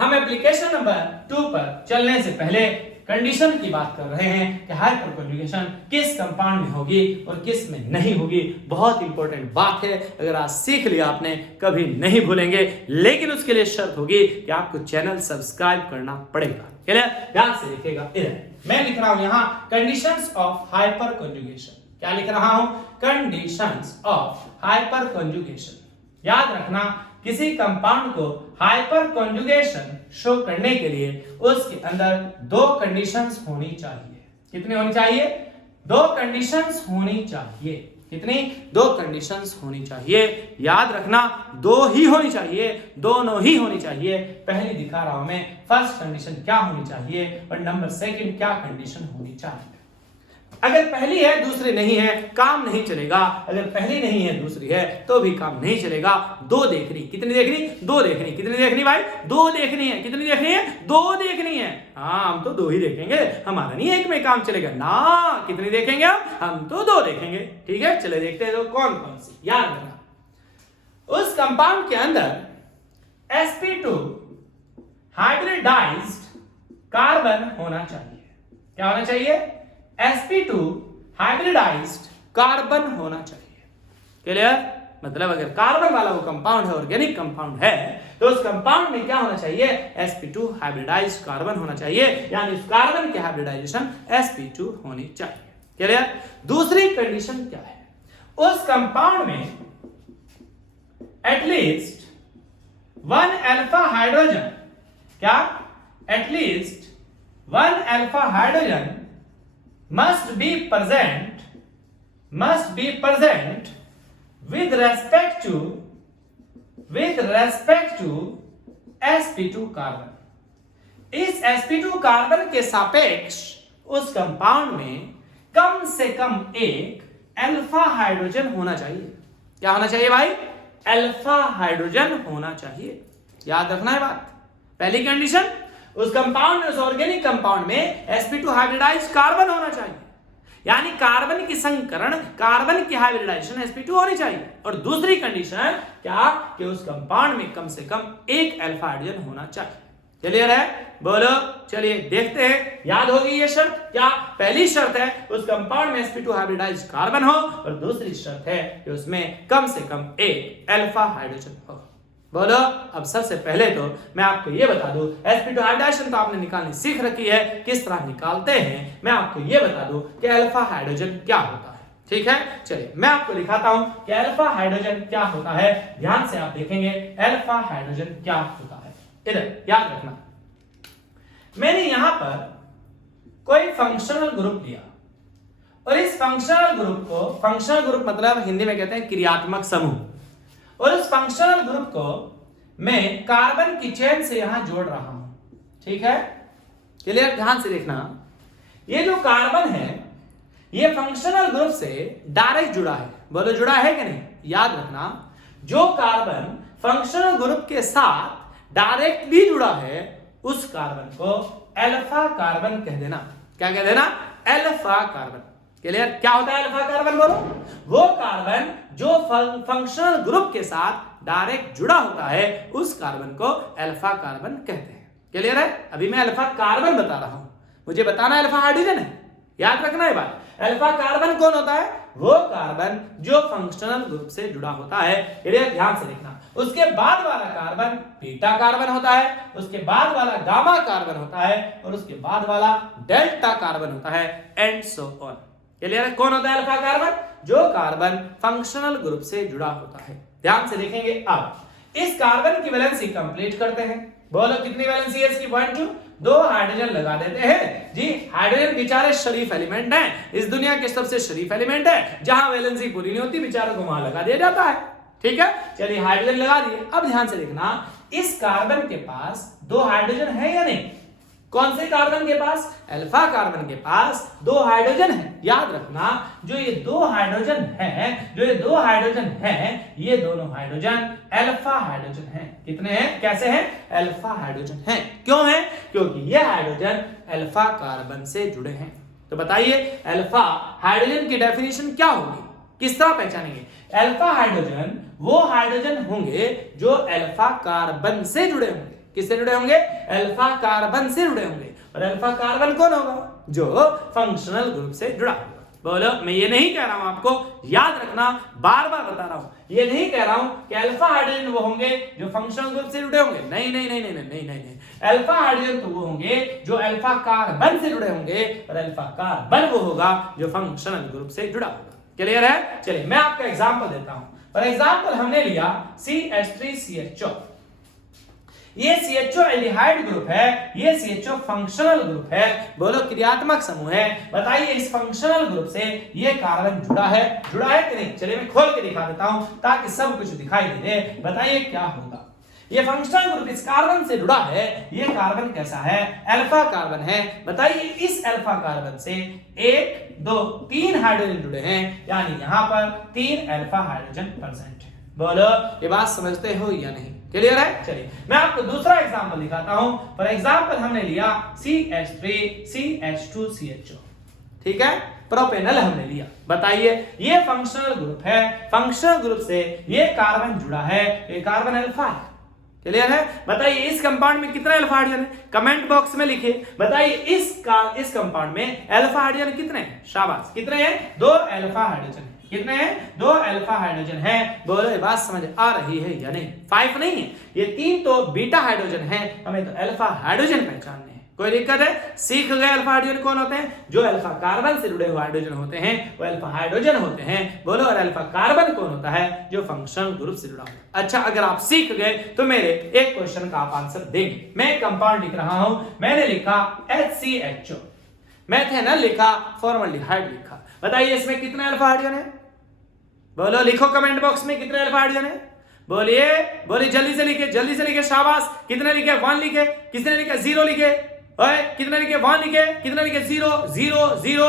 हम एप्लीकेशन नंबर 2 पर चलने से पहले कंडीशन की बात कर रहे हैं कि हाइपर कॉन्जुगेशन किस कंपाउंड में होगी और किस में नहीं होगी। बहुत इंपॉर्टेंट बात है, अगर आज सीख लिया आपने कभी नहीं भूलेंगे, लेकिन उसके लिए शर्त होगी कि आपको चैनल सब्सक्राइब करना पड़ेगा। क्लियर? ध्यान से देखिएगा। इधर मैं लिख रहा हूं यहां कंडीशंस ऑफ हाइपर कॉन्जुगेशन। क्या लिख रहा हूं? Conditions of hyper conjugation. याद रखना, किसी कंपाउंड को हाइपर कॉन्जुगेशन शो करने के लिए उसके अंदर 2 कंडीशंस होनी चाहिए। कितनी होनी चाहिए? 2 कंडीशंस होनी चाहिए। कितनी? 2 कंडीशंस होनी चाहिए। याद रखना, 2 ही होनी चाहिए, दोनों ही होनी चाहिए। पहली दिखा रहा हूं मैं, फर्स्ट कंडीशन क्या होनी चाहिए और नंबर सेकंड क्या कंडीशन होनी चाहिए। अगर पहली है दूसरी नहीं है, काम नहीं चलेगा। अगर पहली नहीं है दूसरी है तो भी काम नहीं चलेगा। 2 देखनी। कितनी देखनी? 2 देखनी। कितनी देखनी भाई? 2 देखनी है। कितनी देखनी है? 2 देखनी है। हाँ, हम तो 2 ही देखेंगे, हमारा नहीं एक में काम चलेगा ना। कितनी देखेंगे हम तो 2 देखेंगे। ठीक है, चले देखते हैं तो कौन कौन सी। याद रखना, उस कंपाउंड के अंदर sp2 हाइब्रिडाइज्ड कार्बन होना चाहिए। क्या होना चाहिए? sp2 हाइब्रिडाइज्ड कार्बन होना चाहिए। क्लियर? मतलब अगर कार्बन वाला वो कंपाउंड है, ऑर्गेनिक कंपाउंड है, तो उस कंपाउंड में क्या होना चाहिए? sp2 हाइब्रिडाइज्ड कार्बन होना चाहिए, यानी उस कार्बन की हाइब्रिडाइजेशन sp2 होनी चाहिए। क्लियर? दूसरी कंडीशन क्या है? उस कंपाउंड में एटलीस्ट 1 अल्फा हाइड्रोजन, क्या? At least 1 alpha hydrogen must be present with respect to sp2 carbon. इस sp2 कार्बन के सापेक्ष उस कंपाउंड में कम से कम एक अल्फा हाइड्रोजन होना चाहिए। क्या होना चाहिए भाई? अल्फा हाइड्रोजन होना चाहिए। याद रखना है बात। पहली कंडीशन, उस कंपाउंड में, उस ऑर्गेनिक कंपाउंड में sp2 हाइब्रिडाइज्ड कार्बन होना चाहिए, यानी कार्बन की संकरण, कार्बन की हाइब्रिडाइजेशन sp2 होनी चाहिए। और दूसरी कंडीशन क्या? कि उस कंपाउंड में कम से कम एक अल्फा हाइड्रोजन होना चाहिए। क्लियर है? बोलो। चलिए देखते हैं, याद होगी ये शर्त। क्या? पहली शर्त है उस कंपाउंड में sp2 हाइब्रिडाइज्ड कार्बन हो, और दूसरी शर्त है कि उसमें कम से कम एक अल्फा हाइड्रोजन हो। बोलो। अब सबसे पहले तो मैं आपको ये बता दूं, sp2 हाइब्रिडाइजेशन तो आपने निकालनी सीख रखी है, किस तरह निकालते हैं मैं आपको ये बता दूं कि अल्फा हाइड्रोजन क्या होता है। ठीक है, चलिए मैं आपको दिखाता हूं कि अल्फा हाइड्रोजन क्या होता है। ध्यान से आप देखेंगे अल्फा हाइड्रोजन क्या होता है। इधर याद रखना, मैंने यहां पर कोई फंक्शनल ग्रुप लिया, और इस फंक्शनल ग्रुप को, फंक्शनल ग्रुप मतलब हिंदी में कहते हैं क्रियात्मक समूह, और इस फंक्शनल ग्रुप को मैं कार्बन की चेन से यहां जोड़ रहा हूं। ठीक है, क्लियर? ध्यान से देखना, ये जो कार्बन है ये फंक्शनल ग्रुप से डायरेक्ट जुड़ा है। बोलो जुड़ा है कि नहीं? याद रखना, जो कार्बन फंक्शनल ग्रुप के साथ डायरेक्टली जुड़ा है उस कार्बन को अल्फा कार्बन कह देना। क्या कह देना? Alpha carbon. क्लियर? क्या होता है अल्फा कार्बन? बोलो। वो कार्बन जो फंक्शनल ग्रुप के साथ डायरेक्ट जुड़ा होता है उस कार्बन को अल्फा कार्बन कहते हैं। क्लियर है? अभी मैं अल्फा कार्बन बता रहा हूं, मुझे बताना अल्फा हाइड्रोजन है, याद रखना है बात। अल्फा कार्बन कौन होता है? वो कार्बन जो फंक्शनल ग्रुप से जुड़ा होता है। क्लियर? ध्यान से देखना। उसके बाद वाला कार्बन बीटा कार्बन होता है, उसके बाद वाला गामा कार्बन होता है और उसके बाद वाला डेल्टा कार्बन होता है, एंड सो ऑन। क्लियर है? कौन होता है अल्फा कार्बन? जो कार्बन फंक्शनल ग्रुप से जुड़ा होता है। ध्यान से देखेंगे। अब इस कार्बन की वैलेंसी कंप्लीट करते हैं। बोलो कितनी वैलेंसी है इसकी? 1 2 2 हाइड्रोजन लगा देते हैं जी। हाइड्रोजन बेचारे शरीफ एलिमेंट हैं, इस दुनिया के सबसे शरीफ एलिमेंट है। जहां वैलेंसी पूरी नहीं होती बेचारों को वहां लगा दिया जाता है। ठीक है, चलिए हाइड्रोजन लगा दिए। अब ध्यान से देखना, इस कार्बन के पास 2 हाइड्रोजन है या नहीं? कौन से कार्बन के पास? अल्फा कार्बन के पास 2 हाइड्रोजन है। याद रखना, जो ये 2 हाइड्रोजन है, ये दोनों हाइड्रोजन अल्फा हाइड्रोजन हैं। कितने हैं? कैसे हैं? अल्फा हाइड्रोजन हैं। क्यों हैं? क्योंकि ये हाइड्रोजन अल्फा कार्बन से जुड़े हैं। तो बताइए अल्फा हाइड्रोजन की डेफिनेशन क्या होगी? किस तरह पहचानेंगे? अल्फा हाइड्रोजन वो हाइड्रोजन होंगे जो अल्फा कार्बन से जुड़े होंगे। किससे जुड़े होंगे? अल्फा कार्बन से जुड़े होंगे। और अल्फा कार्बन कौन होगा? जो फंक्शनल ग्रुप से जुड़ा होगा। बोलो, मैं ये नहीं कह रहा हूं, आपको याद रखना, बार बार बता रहा हूं। ये नहीं कह रहा हूं कि अल्फा हाइड्रोजन वो होंगे जो फंक्शनल ग्रुप से जुड़े होंगे। नहीं नहीं नहीं नहीं नहीं नहीं नहीं। अल्फा हाइड्रोजन तो वो होंगे जो अल्फा कार्बन से जुड़े होंगे और अल्फा कार्बन वो होगा जो फंक्शनल ग्रुप से जुड़ा होगा। क्लियर है? चलिए मैं आपका एग्जांपल देता हूं। फॉर एग्जांपल हमने लिया CH3CHO। ये CHO एल्डिहाइड ग्रुप है, ये CHO फंक्शनल ग्रुप है। बोलो क्रियात्मक समूह है। बताइए इस फंक्शनल ग्रुप से ये कार्बन जुड़ा है कि नहीं? चलिए मैं खोल के दिखा देता हूं ताकि सब कुछ दिखाई दे। बताइए क्या होगा? ये फंक्शनल ग्रुप इस कार्बन से जुड़ा है। ये कार्बन कैसा है? अल्फा कार्बन है। बताइए इस अल्फा कार्बन से 1 2 3 हाइड्रोजन जुड़े हैं, यानी यहां पर 3 अल्फा हाइड्रोजन प्रेजेंट है। बोलो ये बात समझते हो या नहीं? क्लियर है? चलिए मैं आपको दूसरा एग्जांपल दिखाता हूं। फॉर एग्जांपल हमने लिया CH3CH2CHO। ठीक है, प्रोपेनल हमने लिया। बताइए ये फंक्शनल ग्रुप है, फंक्शनल ग्रुप से ये कार्बन जुड़ा है, ये कार्बन अल्फा है। क्लियर है? बताइए इस कंपाउंड में कितने अल्फा हाइड्रोजन है? कमेंट बॉक्स में लिखिए। बताइए इस कंपाउंड में अल्फा हाइड्रोजन कितने हैं? शाबाश, कितने हैं? 2 अल्फा हाइड्रोजन। कितने हैं? 2 अल्फा हाइड्रोजन है। बोलो ये बात समझ आ रही है या नहीं? 5 नहीं है, ये 3 तो बीटा हाइड्रोजन है, हमें तो अल्फा हाइड्रोजन पहचानने हैं। कोई दिक्कत है? सीख गए अल्फा हाइड्रोजन कौन होते हैं? जो अल्फा कार्बन से जुड़े हुए हाइड्रोजन होते हैं वो अल्फा हाइड्रोजन होते हैं। बोलो, और अल्फा कार्बन कौन होता है? जो फंक्शनल ग्रुप से जुड़ा होता है। अच्छा, अगर आप सीख गए तो मेरे एक क्वेश्चन का आप आंसर देंगे। मैं कंपाउंड लिख रहा हूं, मैंने लिखा HCHO, मेथेनल लिखा, फॉर्मल्डिहाइड लिखा। बताइए इसमें कितने अल्फा हाइड्रोजन है? बोलो, लिखो कमेंट बॉक्स में कितने अल्फा हाइड्रोजन है। बोलिए जल्दी से लिखे। शाबाश, कितने लिखे? 1 लिखे। किसने लिखे? 0 लिखे। ओए कितने लिखे? 1 लिखे। कितने लिखे? 0 0 0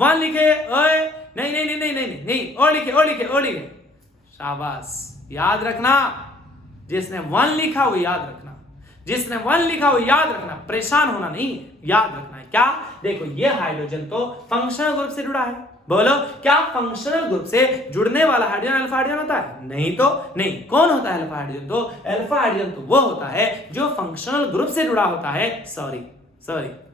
1 लिखे। ओए नहीं, और लिखे। शाबाश, याद रखना, जिसने 1 लिखा वो याद रखना, परेशान होना नहीं, याद रखना है। क्या? देखो ये हाइड्रोजन तो फंक्शनल ग्रुप से जुड़ा है। बोलो, क्या फंक्शनल ग्रुप से जुड़ने वाला हाइड्रोजन अल्फा हाइड्रोजन होता है? नहीं तो नहीं। कौन होता है अल्फा हाइड्रोजन? तो अल्फा हाइड्रोजन तो वो होता है जो फंक्शनल ग्रुप से जुड़ा होता है। सॉरी,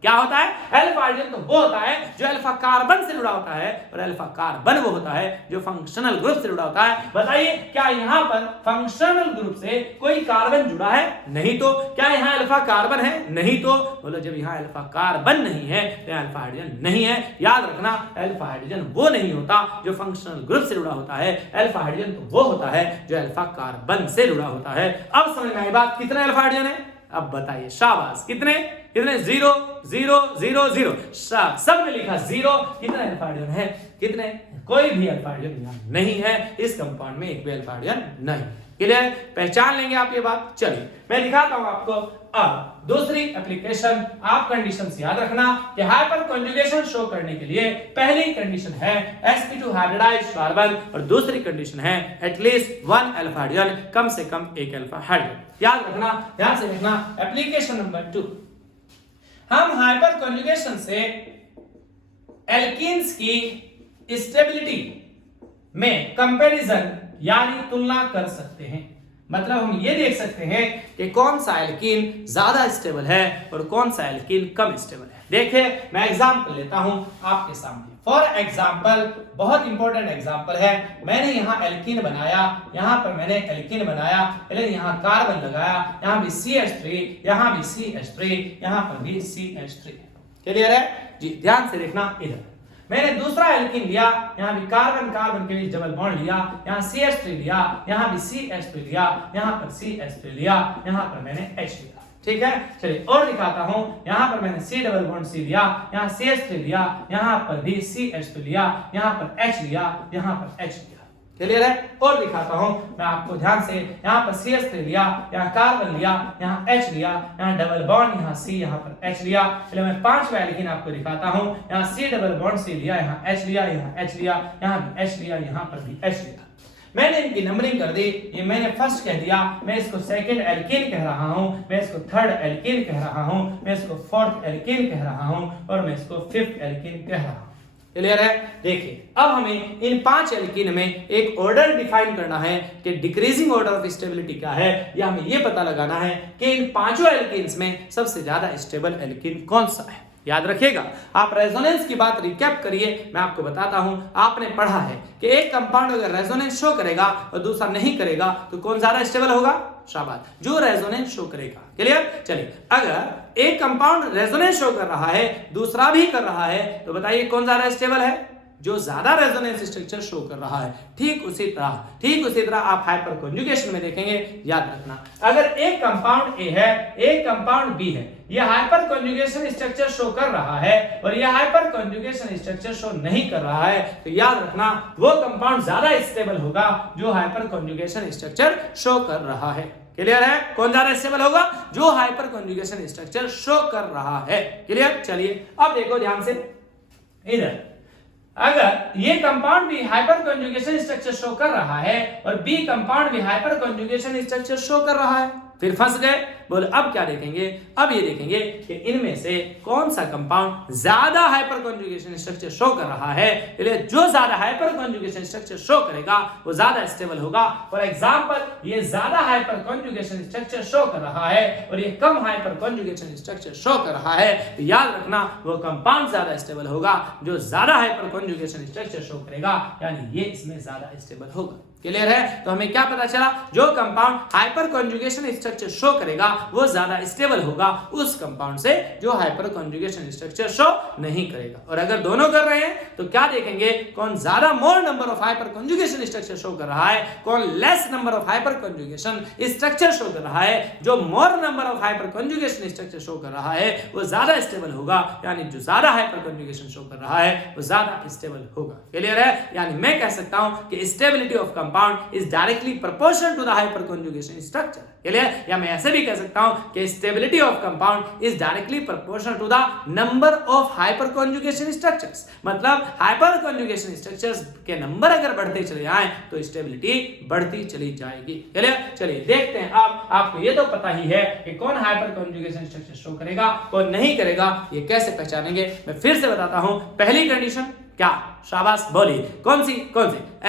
क्या होता है? अल्फा हाइड्रोजन तो वो होता है जो अल्फा कार्बन से जुड़ा होता है, और अल्फा कार्बन वो होता है जो फंक्शनल ग्रुप से जुड़ा होता है। बताइए क्या यहां पर फंक्शनल ग्रुप से कोई कार्बन जुड़ा है? नहीं तो। क्या यहां अल्फा कार्बन है? नहीं तो। बोलो, जब यहां अल्फा कार्बन नहीं है तो अल्फा हाइड्रोजन नहीं है। याद रखना, अल्फा हाइड्रोजन वो नहीं होता जो फंक्शनल ग्रुप से जुड़ा होता है, अल्फा हाइड्रोजन तो वो होता है जो अल्फा कार्बन से जुड़ा होता है। अब समझ में आई बात? कितने अल्फा हाइड्रोजन है? अब बताइए। शाबाश, कितने 0 0 0 0। सब ने लिखा 0। कितने अल्फा हाइड्रोजन है? कितने? कोई भी अल्फा हाइड्रोजन यहां नहीं है, इस कंपाउंड में एक भी अल्फा हाइड्रोजन नहीं। क्लियर? पहचान लेंगे आप ये बात। चलिए मैं दिखाता हूं आपको अब दूसरी एप्लीकेशन, आप कंडीशंस याद रखना कि हाइपर कॉन्जुगेशन शो करने के लिए पहली कंडीशन है sp2 हाइब्रिडाइज्ड कार्बन और दूसरी कंडीशन है एटलीस्ट 1 अल्फा हाइड्रोजन, कम से कम एक अल्फा हाइड्रोजन। याद रखना, ध्यान से देखना। एप्लीकेशन नंबर 2, हम हाइपर कॉन्जुगेशन से एल्कीन्स की स्टेबिलिटी में कंपैरिजन यानी तुलना कर सकते हैं। मतलब हम ये देख सकते हैं कि कौन सा एल्कीन ज्यादा स्टेबल है और कौन सा एल्कीन कम स्टेबल है। देखिए मैं एग्जांपल लेता हूं आपके सामने। फॉर एग्जांपल, बहुत इंपॉर्टेंट एग्जांपल है। मैंने यहाँ एल्कीन बनाया, यहाँ पर मैंने एल्कीन बनाया, यहाँ कार्बन लगाया, यहाँ भी CH3, यहाँ भी CH3, यहाँ पर भी CH3। क्लियर है जी? ध्यान से देखना। इधर मैंने दूसरा एल्कीन लिया, यहाँ भी कार्बन कार्बन के बीच डबल बॉन्ड लिया, यहाँ CH3 लिया, यहाँ भी CH3 लिया, यहाँ पर CH3 लिया, यहाँ पर मैंने H लिया। ठीक है, चलिए और दिखाता हूं। यहाँ पर मैंने C डबल बॉन्ड C लिया, यहाँ CH3 लिया, यहाँ पर भी CH3 लिया, यहाँ पर H लिया, यहाँ पर H लिया। क्लियर है? और दिखाता हूं मैं आपको ध्यान से। यहाँ पर CH3 लिया, यहाँ कार्बन लिया, यहाँ H लिया, यहाँ डबल बॉन्ड, यहाँ C, यहाँ पर H लिया। चलिए मैं पांचवा एल्कीन आपको दिखाता हूं। यहाँ C डबल बॉन्ड C लिया, यहाँ H लिया, यहाँ H लिया, यहाँ भी H लिया, यहाँ पर भी H लिया। मैंने इनकी नंबरिंग कर दी। ये मैंने फर्स्ट कह दिया, मैं इसको सेकंड एल्कीन कह रहा हूं, मैं इसको थर्ड एल्कीन कह रहा हूं, मैं इसको फोर्थ एल्कीन कह रहा हूं और मैं इसको फिफ्थ एल्कीन कह रहा हूं। क्लियर है? देखिए अब हमें इन 5 एल्कीन में एक ऑर्डर डिफाइन करना है कि डिक्रीजिंग ऑर्डर ऑफ स्टेबिलिटी क्या है, या हमें यह पता लगाना है कि इन पांचों एल्कीन्स में सबसे ज्यादा स्टेबल एल्कीन कौन सा है। याद रखिएगा, आप रेजोनेंस की बात रिकैप करिए। मैं आपको बताता हूं, आपने पढ़ा है कि एक कंपाउंड अगर रेजोनेंस शो करेगा और दूसरा नहीं करेगा तो कौन ज्यादा स्टेबल होगा? शाबाश, जो रेजोनेंस शो करेगा। क्लियर? चलिए, अगर एक कंपाउंड रेजोनेंस शो कर रहा है, दूसरा भी कर रहा है, तो बताइए कौन ज्यादा स्टेबल है? जो ज्यादा रेजोनेंस स्ट्रक्चर शो कर रहा है। ठीक उसी तरह आप हाइपर कॉन्जुगेशन में देखेंगे। याद रखना, अगर एक कंपाउंड ए है, एक कंपाउंड बी है, यह हाइपर कॉन्जुगेशन स्ट्रक्चर शो कर रहा है और यह हाइपर कॉन्जुगेशन स्ट्रक्चर शो नहीं कर रहा है, तो याद रखना वो कंपाउंड ज्यादा स्टेबल होगा जो हाइपर कॉन्जुगेशन स्ट्रक्चर शो कर रहा है। क्लियर है? कौन ज्यादा स्टेबल होगा? जो हाइपर कॉन्जुगेशन स्ट्रक्चर शो कर रहा है। क्लियर? चलिए अब देखो ध्यान से। इधर अगर ये कंपाउंड भी हाइपर कॉन्जुगेशन स्ट्रक्चर शो कर रहा है और बी कंपाउंड भी हाइपर कॉन्जुगेशन स्ट्रक्चर शो कर रहा है, फिर फंस गए। बोले अब क्या देखेंगे? अब ये देखेंगे कि इनमें से कौन सा कंपाउंड ज्यादा हाइपर कॉन्जुगेशन स्ट्रक्चर शो कर रहा है। इसलिए जो ज्यादा हाइपर कॉन्जुगेशन स्ट्रक्चर शो करेगा वो ज्यादा स्टेबल होगा। फॉर एग्जांपल, ये ज्यादा हाइपर कॉन्जुगेशन स्ट्रक्चर शो कर रहा है और ये कम हाइपर कॉन्जुगेशन स्ट्रक्चर शो कर रहा है, तो याद रखना वो कंपाउंड ज्यादा स्टेबल होगा जो ज्यादा हाइपर कॉन्जुगेशन स्ट्रक्चर शो करेगा, यानी ये इसमें ज्यादा स्टेबल होगा। क्लियर है? तो हमें क्या पता चला? जो compound hyper conjugation structure show करेगा वो ज्यादा स्टेबल होगा उस कंपाउंड से जो हाइपर कॉन्जुगेशन स्ट्रक्चर शो नहीं करेगा। और अगर दोनों कर रहे हैं तो क्या देखेंगे? कौन ज्यादा मोर number of hyperconjugation structure show कर रहा है, कौन less number of hyperconjugation structure show कर रहा है। जो मोर number of hyperconjugation structure show कर रहा है वो ज्यादा स्टेबल होगा, यानी जो ज्यादा हाइपर कॉन्जुगेशन शो कर रहा है वो ज्यादा स्टेबल होगा। क्लियर है? यानी मैं कह सकता हूं कि stability of compound is directly proportional to the hyperconjugation structure. Clear? या मैं ऐसे भी कह सकता हूं कि stability of compound is directly proportional to the number of hyperconjugation structures. मतलब हाइपर कॉन्जुगेशन स्ट्रक्चर्स के नंबर अगर बढ़ते चले जाएं तो स्टेबिलिटी बढ़ती चली जाएगी। क्लियर? चलिए देखते हैं। अब आपको ये तो पता ही है कि कौन हाइपर कॉन्जुगेशन स्ट्रक्चर शो करेगा, कौन नहीं करेगा। ये कैसे पहचानेंगे? मैं फिर से बताता हूं। पहली कंडीशन क्या? शाबाश, बोलिए कौन सी?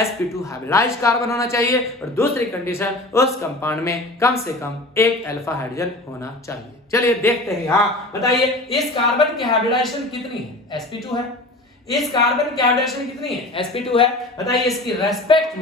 sp2 हाइब्रिडाइज्ड कार्बन होना चाहिए और दूसरी कंडीशन उस कंपाउंड में कम से कम एक अल्फा हाइड्रोजन होना चाहिए। चलिए देखते हैं। यहाँ बताइए इस कार्बन की हाइब्रिडाइजेशन कितनी है? sp2 है। इस कार्बन की हाइब्रिडाइजेशन कितनी है? sp2 है। बताइए इसकी रेस्पेक्ट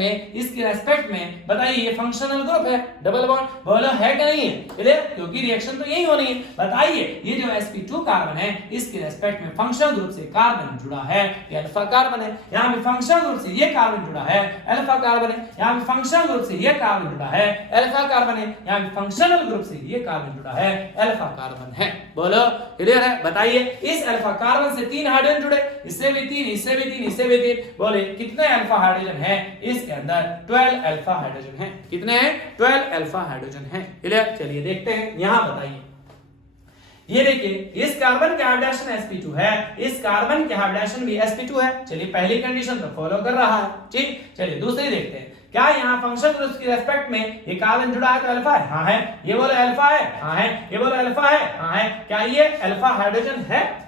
में बताइए ये फंक्शनल ग्रुप है, डबल बॉन्ड। बोलो है कि नहीं है? क्लियर? क्योंकि रिएक्शन तो यही होनी है। बताइए ये जो sp2 कार्बन है इसकी रेस्पेक्ट में फंक्शनल ग्रुप से कार्बन जुड़ा है, ये अल्फा कार्बन है। यहाँ पे फंक्शनल ग्रुप से ये कार्बन जुड़ा है, अल्फा कार्बन है। यहाँ पे फंक्शनल ग्रुप से ये कार्बन जुड़ा है, अल्फा कार्बन है। यहाँ पे फंक्शनल ग्रुप से ये कार्बन जुड़ा है, अल्फा कार्बन है। बोलो क्लियर है? बताइए इस अल्फा कार्बन से 3 हाइड्रोजन जुड़े, इससे भी 3, इससे भी 3, इससे भी 3। बोले कितने अल्फा हाइड्रोजन है? इसके अंदर 12 अल्फा हाइड्रोजन है। कितने हैं? 12 अल्फा हाइड्रोजन है। क्लियर? चलिए देखते हैं। यहां बताइए ये देखिए इस कार्बन के हाइब्रिडाइजेशन sp2 है, इस कार्बन के हाइब्रिडाइजेशन भी sp2 है। चलिए पहली कंडीशन तो फॉलो कर रहा है, ठीक। चलिए दूसरी देखते हैं, क्या यहाँ फंक्शन ग्रुप्स की रेस्पेक्ट में ये कार्बन जुड़ा है तो अल्फा है? हाँ है। ये बोलो अल्फा है? हाँ है। ये बोलो अल्फा है? हाँ है। क्या ये अल्फा हाइड्रोजन है?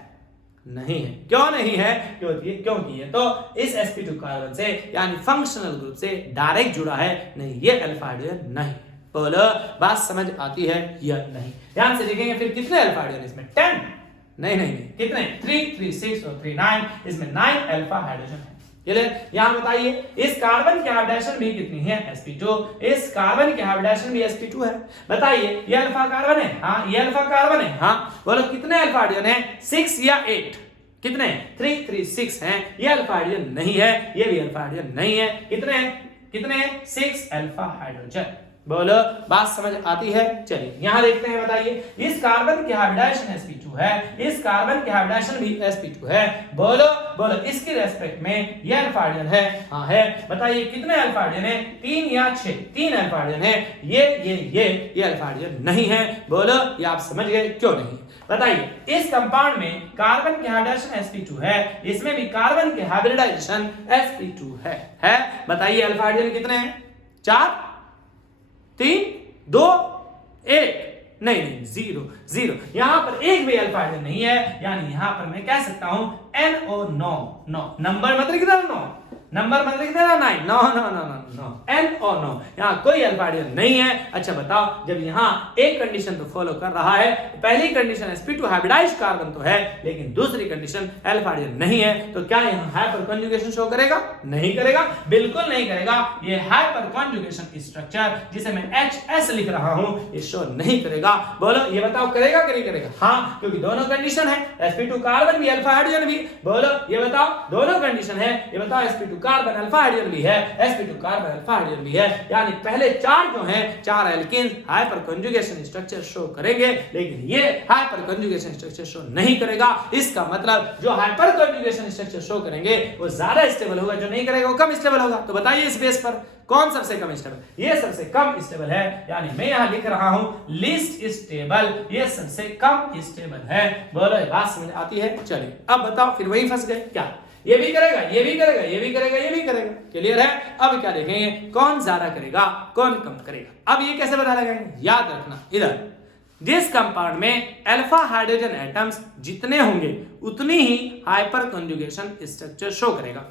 नहीं है। क्यों नहीं है? क्योंकि ये तो इस sp2 कार्बन से यानी फंक्शनल ग्रुप से डायरेक्ट जुड़ा है, नहीं ये अल्फा हाइड्रोजन नहीं। बोलो बात समझ आती है या नहीं? ध्यान से देखेंगे फिर कितने अल्फा हाइड्रोजन इसमें? 10? नहीं, कितने? 3, 3, 6 और 3, 9। इसमें 9 अल्फा हाइड्रोजन है। क्लियर? यहां बताइए इस कार्बन के हाइब्रिडाइजेशन भी कितनी है? sp2। इस कार्बन के हाइब्रिडाइजेशन भी sp2 है। बताइए ये अल्फा कार्बन है? हाँ ये अल्फा कार्बन है। हाँ बोलो कितने अल्फा हाइड्रोजन है? 6 या 8? कितने? 3, 3, 6 हैं। ये अल्फा हाइड्रोजन नहीं है, ये भी अल्फा हाइड्रोजन नहीं है। कितने? 6 अल्फा हाइड्रोजन। बोलो बात समझ आती है? चलिए यहां देखते हैं, बताइए इस कार्बन के हाइब्रिडाइजेशन sp2 है, इस कार्बन के हाइब्रिडाइजेशन भी sp2 है। बोलो इसकी रेस्पेक्ट में ये अल्फा हाइड्रोजन है? हाँ है। बताइए कितने अल्फा हाइड्रोजन है? 3 या 6? 3 अल्फा हाइड्रोजन है। ये अल्फा हाइड्रोजन नहीं है। बोलो ये आप समझ गए क्यों नहीं? बताइए इस कंपाउंड में कार्बन के हाइब्रिडाइजेशन sp2 है, इसमें भी कार्बन के हाइब्रिडाइजेशन sp2 है। बताइए अल्फा हाइड्रोजन कितने हैं? 4, 3, 2, 1? नहीं, 0। यहां पर एक भी अल्फा हाइड्रोजन नहीं है, यानी यहां पर मैं कह सकता हूं NO9। नंबर मतलब कितना? 9। नंबर मतलब कितना? 9। No NO9। यहां कोई अल्फा हाइड्रोजन नहीं है। अच्छा बताओ, जब यहां एक कंडीशन तो फॉलो कर रहा है, पहली कंडीशन sp2 हाइब्रिडाइज्ड कार्बन तो है, लेकिन दूसरी कंडीशन अल्फा हाइड्रोजन नहीं है, तो क्या यहां हाइपर कॉन्जुगेशन शो करेगा? नहीं करेगा, बिल्कुल नहीं करेगा। ये हाइपर कॉन्जुगेशन स्ट्रक्चर जिसे मैं HS लिख रहा हूं, ये शो नहीं करेगा। बोलो ये बताओ करेगा कि नहीं करेगा? हाँ, क्योंकि दोनों कंडीशन है, sp2 कार्बन भी अल्फा हाइड्रोजन भी। बोलो ये बताओ दोनों कंडीशन है, ये बताओ sp2 कार्बन अल्फा हाइड्रोजन भी है, sp2 कार्बन अल्फा हाइड्रोजन भी है, यानी पहले 4 जो हैं 4 alkenes hyperconjugation structure show करेंगे, लेकिन ये हाइपर कॉन्जुगेशन स्ट्रक्चर शो नहीं करेगा। इसका मतलब जो हाइपर कॉन्जुगेशन स्ट्रक्चर शो करेंगे वो ज्यादा स्टेबल होगा, जो नहीं करेगा वो कम स्टेबल होगा। तो बताइए इस बेस पर कौन सबसे कम स्टेबल? ये सबसे कम स्टेबल है, यानी मैं यहां लिख रहा हूं लीस्ट स्टेबल, ये सबसे कम स्टेबल है। बोलो ये बात समझ आती है? चलिए अब बताओ, फिर वही फंस गए क्या? ये भी करेगा, ये भी करेगा, ये भी करेगा, ये भी करेगा। क्लियर है? अब क्या देखेंगे, कौन ज्यादा करेगा कौन कम करेगा। अब ये कैसे पता लगाएंगे? याद रखना, इधर जिस कंपाउंड में अल्फा हाइड्रोजन एटम्स जितने होंगे उतनी ही हाइपर कॉन्जुगेशन स्ट्रक्चर शो करेगा।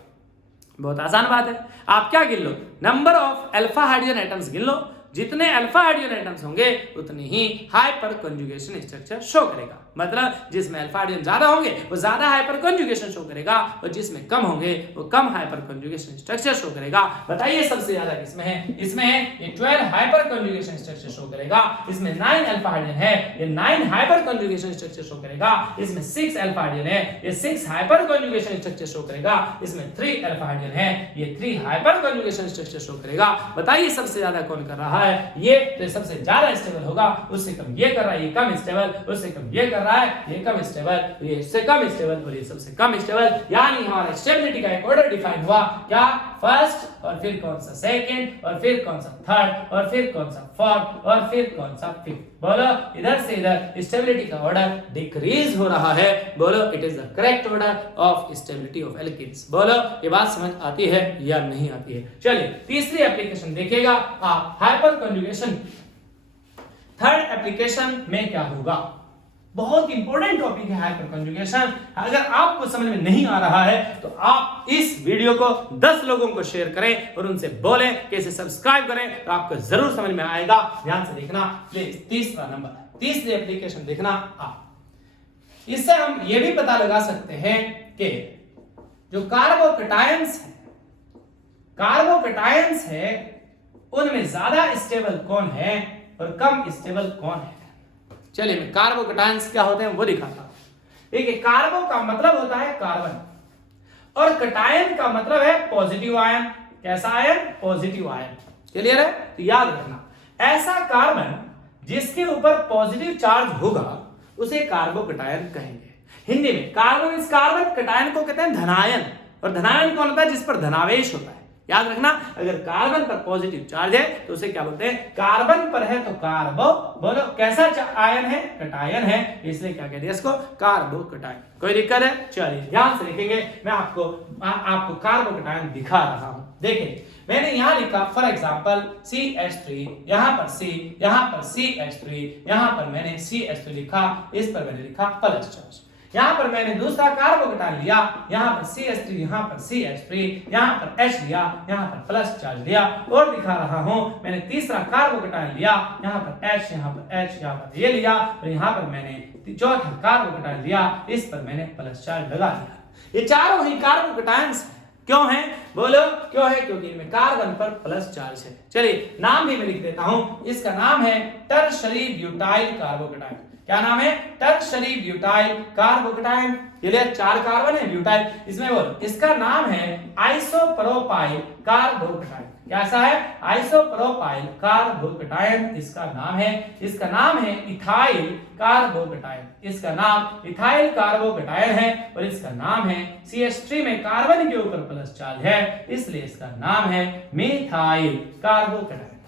बहुत आसान बात है, आप क्या गिन लो? Number of alpha hydrogen atoms गिन लो, जितने अल्फा हाइड्रोजन एटम्स होंगे उतनी ही हाइपर कॉन्जुगेशन स्ट्रक्चर शो करेगा। मतलब जिसमें अल्फा हाइड्रोजन ज्यादा होंगे वो ज्यादा हाइपर कॉन्जुगेशन शो करेगा, और जिसमें कम होंगे वो कम हाइपर कॉन्जुगेशन स्ट्रक्चर शो करेगा। बताइए सबसे ज्यादा किसमें है? इसमें है, ये 12 हाइपर कॉन्जुगेशन स्ट्रक्चर शो करेगा। इसमें 9 अल्फा हाइड्रोजन है, ये 9 हाइपर कॉन्जुगेशन स्ट्रक्चर शो करेगा। इसमें 6 अल्फा हाइड्रोजन है, ये 6 हाइपर कॉन्जुगेशन स्ट्रक्चर शो करेगा। इसमें 3 अल्फा हाइड्रोजन है, ये 3 हाइपर कॉन्जुगेशन स्ट्रक्चर शो करेगा। बताइए सबसे ज्यादा कौन कर रहा है? ये तो सबसे ज्यादा स्टेबल होगा, उससे कम ये कर रहा है, ये कम स्टेबल, उससे कम ये कर रहा है, ये कम स्टेबल, ये इससे कम स्टेबल और ये सबसे कम स्टेबल। यानी हमारा स्टेबिलिटी का एक ऑर्डर डिफाइन हुआ, क्या? फर्स्ट, और फिर कौन सा सेकंड, और फिर कौन सा थर्ड, और फिर कौन सा फोर्थ, और फिर कौन सा फिफ्थ। बोलो इधर से इधर स्टेबिलिटी का ऑर्डर डिक्रीज हो रहा है। बोलो it is the correct order of stability of alkenes. बोलो ये बात समझ आती है या नहीं आती है? चलिए तीसरी एप्लीकेशन देखिएगा आप, हाइपर कॉन्जुगेशन। थर्ड एप्लीकेशन में क्या होगा? बहुत इंपॉर्टेंट टॉपिक है हाइपर कॉन्जुगेशन। अगर आपको समझ में नहीं आ रहा है तो आप इस वीडियो को 10 लोगों को शेयर करें और उनसे बोलें कि इसे सब्सक्राइब करें, तो आपको जरूर समझ में आएगा। ध्यान से देखना प्लीज। तीसरा नंबर, तीसरी एप्लीकेशन देखना आप। इससे हम ये भी पता लगा सकते हैं कि जो कार्बोकैटायंस है उनमें ज्यादा स्टेबल कौन है और कम स्टेबल कौन है। चलिए मैं कार्बोकैटायंस क्या होते हैं वो दिखाता हूं। देखिए कार्बो का मतलब होता है कार्बन, और कैटायन का मतलब है पॉजिटिव आयन। कैसा आयन? Positive ion. क्लियर है? तो याद रखना, ऐसा कार्बन जिसके ऊपर पॉजिटिव चार्ज होगा उसे कार्बोकैटायन कहेंगे। हिंदी में कार्बन इज कार्बन, कैटायन को कहते हैं धनायन, और धनायन कौन होता है? जिस पर धनावेश होता है। याद रखना, अगर कार्बन पर पॉजिटिव चार्ज है तो उसे क्या बोलते हैं, कार्बन पर है तो कार्बो, बोलो कैसा आयन है, कटायन है, इसलिए क्या कहते हैं इसको, कार्बो कटायन। कोई दिक्कत है? चलिए ध्यान से देखेंगे, मैं आपको कार्बो कटायन दिखा रहा हूं। देखिए मैंने यहां लिखा फॉर एग्जांपल CH3, यहां पर C, यहां पर CH3, यहां पर मैंने CH3 लिखा, इस पर मैंने लिखा प्लस चार्ज। यहां पर मैंने दूसरा कार्बोकटायन लिया, यहां पर CH3, यहां पर CH3, यहां पर H लिया, यहां पर प्लस चार्ज लिया, और दिखा रहा हूं मैंने तीसरा कार्बोकटायन लिया, यहां पर H, यहां पर H, यहां पर ये लिया, और यहां पर मैंने चौथा कार्बोकटायन लिया, इस पर मैंने प्लस चार्ज लगा दिया। ये चारों ही कार्बोकटायंस क्यों है, बोलो क्यों है, क्योंकि इनमें कार्बन पर प्लस चार्ज है। चलिए नाम भी मैं लिख देता हूं, इसका नाम है टर्शरी ब्यूटाइल कार्बोकटायन। क्या नाम है, टर्शरी ब्यूटाइल कार्बोकटायन। ये ले 4 कार्बन है ब्यूटाइल, इसमें बोलो इसका नाम है आइसोप्रोपाइल कार्बोकटायन। कैसा है, आइसोप्रोपाइल कार्बोकटायन इसका नाम है। इसका नाम है इथाइल कार्बोकटायन, इसका नाम इथाइल कार्बोकटायन है, और इसका नाम है CH3 में कार्बन के ऊपर प्लस चार्ज है, इसलिए इसका नाम है मिथाइल कार्बोकटायन।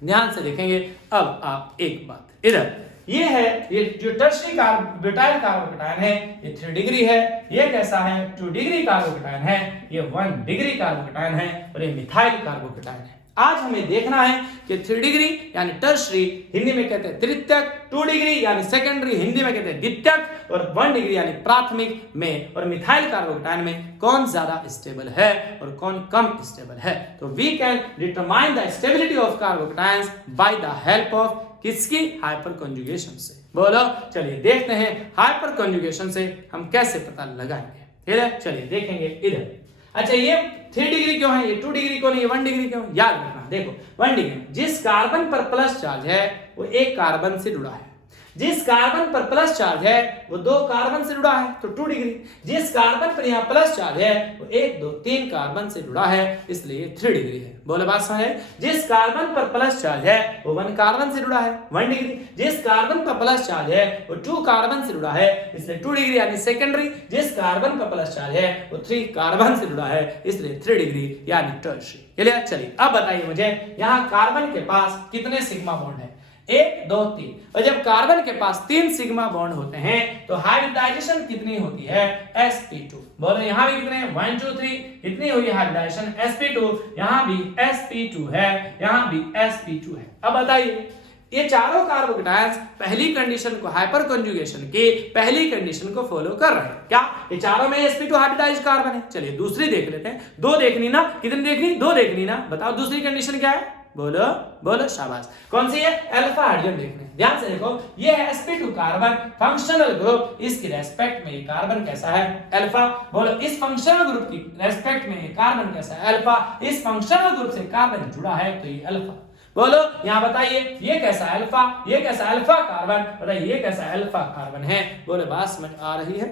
ध्यान से देखेंगे। अब आप एक बात इधर, ये है, ये जो टर्शरी ब्यूटाइल कार्बोकटायन है ये 3 डिग्री है, ये कैसा है 2 डिग्री कार्बोकटायन है, ये 1 डिग्री कार्बोकटायन है, और ये मिथाइल कार्बोकटायन है। आज हमें देखना है कि 3 डिग्री यानी टर्शरी हिंदी में कहते हैं तृतीयक, 2 डिग्री यानी सेकेंडरी हिंदी में कहते हैं द्वितीयक, और 1 डिग्री यानी प्राथमिक में और मिथाइल कार्बोकटायन में कौन ज्यादा स्टेबल है और कौन कम स्टेबल है। तो we can determine the stability of carbocations by the help of किसकी, हाइपर कॉन्जुगेशन से। बोलो चलिए देखते हैं हाइपर कॉन्जुगेशन से हम कैसे पता लगाएंगे। ठीक है, चलिए देखेंगे इधर। अच्छा ये 3 डिग्री क्यों है, ये 2 डिग्री क्यों नहीं, ये 1 डिग्री क्यों, याद रखना। देखो 1 डिग्री जिस कार्बन पर प्लस चार्ज है वो एक कार्बन से जुड़ा है, जिस कार्बन पर प्लस चार्ज है वो 2 कार्बन से जुड़ा है तो 2 डिग्री, जिस कार्बन पर यहाँ प्लस चार्ज है वो 1 2 3 कार्बन से जुड़ा है, इसलिए 3 डिग्री है। बोले बात समझ आई? जिस कार्बन पर प्लस चार्ज है वो 1 कार्बन से जुड़ा है 1 डिग्री, जिस कार्बन पर प्लस चार्ज है वो 2 कार्बन से जुड़ा है, इसलिए 2 डिग्री यानी सेकेंडरी, जिस कार्बन पर प्लस चार्ज है वो 3 कार्बन से जुड़ा है, इसलिए 3 डिग्री यानी टर्शरी। चलिए अब बताइए मुझे यहाँ कार्बन के पास कितने सिग्मा बॉन्ड है, 1 2 3, और जब कार्बन के पास 3 सिग्मा बॉन्ड होते हैं तो हाइब्रिडाइजेशन कितनी होती है, sp2। बोलो यहाँ भी कितने, 1 2 3, कितनी हुई हाइब्रिडाइजेशन, sp2, यहाँ भी sp2 है, यहाँ भी sp2 है। अब बताइए ये चारों कार्बोकटायंस पहली कंडीशन को, हाइपर कॉन्जुगेशन की पहली कंडीशन को फॉलो कर रहे हैं। क्या ये चारों में sp2 हाइब्रिडाइज्ड कार्बन है? चलिए दूसरी देख लेते हैं। 2 देखनी ना, कितनी देखनी, 2 देखनी ना, बताओ दूसरी कंडीशन क्या है, बोलो बोलो शाबाश, कौन सी है, अल्फा हाइड्रोजन देखने। ध्यान से देखो ये है sp2 कार्बन फंक्शनल ग्रुप, इसकी रेस्पेक्ट में ये कार्बन कैसा है, अल्फा। बोलो इस फंक्शनल ग्रुप की रेस्पेक्ट में ये कार्बन कैसा है, अल्फा। इस फंक्शनल ग्रुप से कार्बन जुड़ा है तो ये अल्फा। बोलो यहाँ बताइए ये कैसा अल्फा, ये कैसा अल्फा कार्बन, बताइए ये कैसा अल्फा कार्बन है। बोले बात समझ आ रही है?